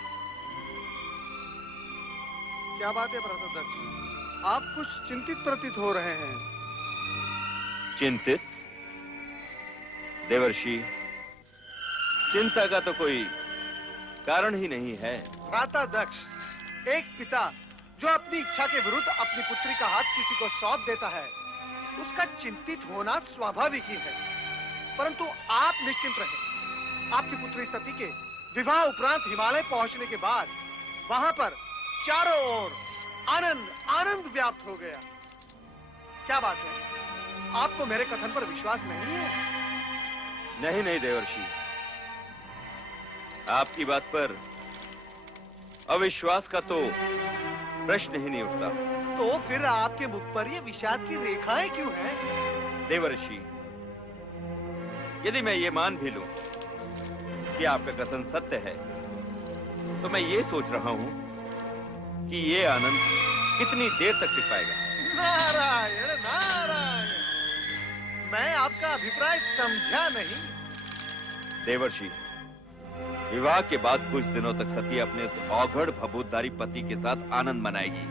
क्या बात है भ्राता दक्ष, आप कुछ चिंतित प्रतीत हो रहे हैं। चिंतित? देवर्षि, चिंता का तो कोई कारण ही नहीं है। भ्राता दक्ष, एक पिता जो अपनी इच्छा के विरुद्ध अपनी पुत्री का हाथ किसी को सौंप देता है, उसका चिंतित होना स्वाभाविक ही है। परंतु आप निश्चिंत रहें। आपकी पुत्री सती के विवाह उपरांत हिमालय पहुंचने के बाद वहां पर चारों ओर आनंद आनंद व्याप्त हो गया। क्या बात है, आपको मेरे कथन पर विश्वास नहीं है? नहीं नहीं देवर्षि, आपकी बात पर अविश्वास का तो प्रश्न ही नहीं उठता। तो फिर आपके मुख पर ये विषाद की रेखाएं क्यों हैं? देवर्षि, यदि मैं ये मान भी लूं कि आपका कथन सत्य है, तो मैं ये सोच रहा हूं कि ये आनंद कितनी देर तक टिक पाएगा। नारायण नारायण, मैं आपका अभिप्राय समझा नहीं। देवर्षि, विवाह के बाद कुछ दिनों तक सती अपने उस औघड़ भभूतधारी पति के साथ आनंद मनाएगी,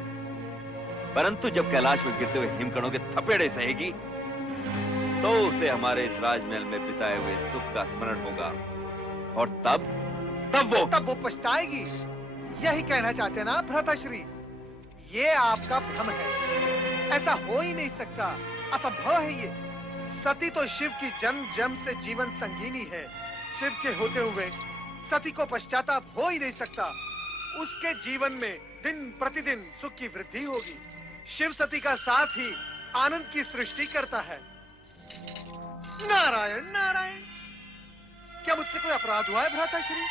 परंतु जब कैलाश में गिरते हुए हिमकणों के थपेड़े सहेगी, तो उसे हमारे इस राजमहल में बिताए हुए सुख का स्मरण होगा, और तब वो पछताएगी। यही कहना चाहते ना भ्राताश्री? ये आपका भ्रम है, ऐसा हो ही नहीं सकता, असंभव है ये। सती तो शिव की जन्म जन्म से जीवन संगीनी है। शिव के होते हुए सती को पश्चाताप हो ही नहीं सकता। उसके जीवन में दिन प्रतिदिन सुख की वृद्धि होगी। शिव सती का साथ ही आनंद की सृष्टि करता है। नारायण नारायण, क्या मुझसे कोई अपराध हुआ है भ्राताश्री,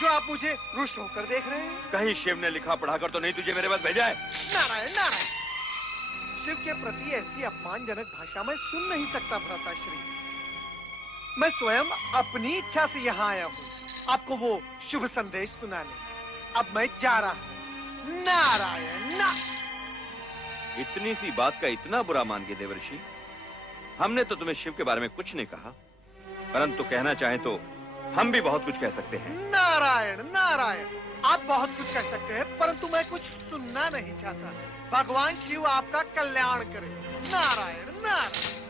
जो आप मुझे रुष्ट होकर देख रहे हैं? कहीं शिव ने लिखा पढ़ाकर तो नहीं तुझे मेरे पास भेजा है? नारायण नारायण, शिव के प्रति ऐसी अपमानजनक भाषा में सुन नहीं सकता भ्राताश्री। मैं स्वयं अपनी इच्छा से यहाँ आया हूँ आपको वो शुभ संदेश सुनाने। अब मैं जा रहा हूँ। नारायण ना। इतनी सी बात का इतना बुरा मान के देवर्षि, हमने तो तुम्हें शिव के बारे में कुछ नहीं कहा, परंतु कहना चाहे तो हम भी बहुत कुछ कह सकते हैं। नारायण नारायण, आप बहुत कुछ कह सकते हैं, परंतु मैं कुछ सुनना नहीं चाहता। भगवान शिव आपका कल्याण करे। नारायण नारायण।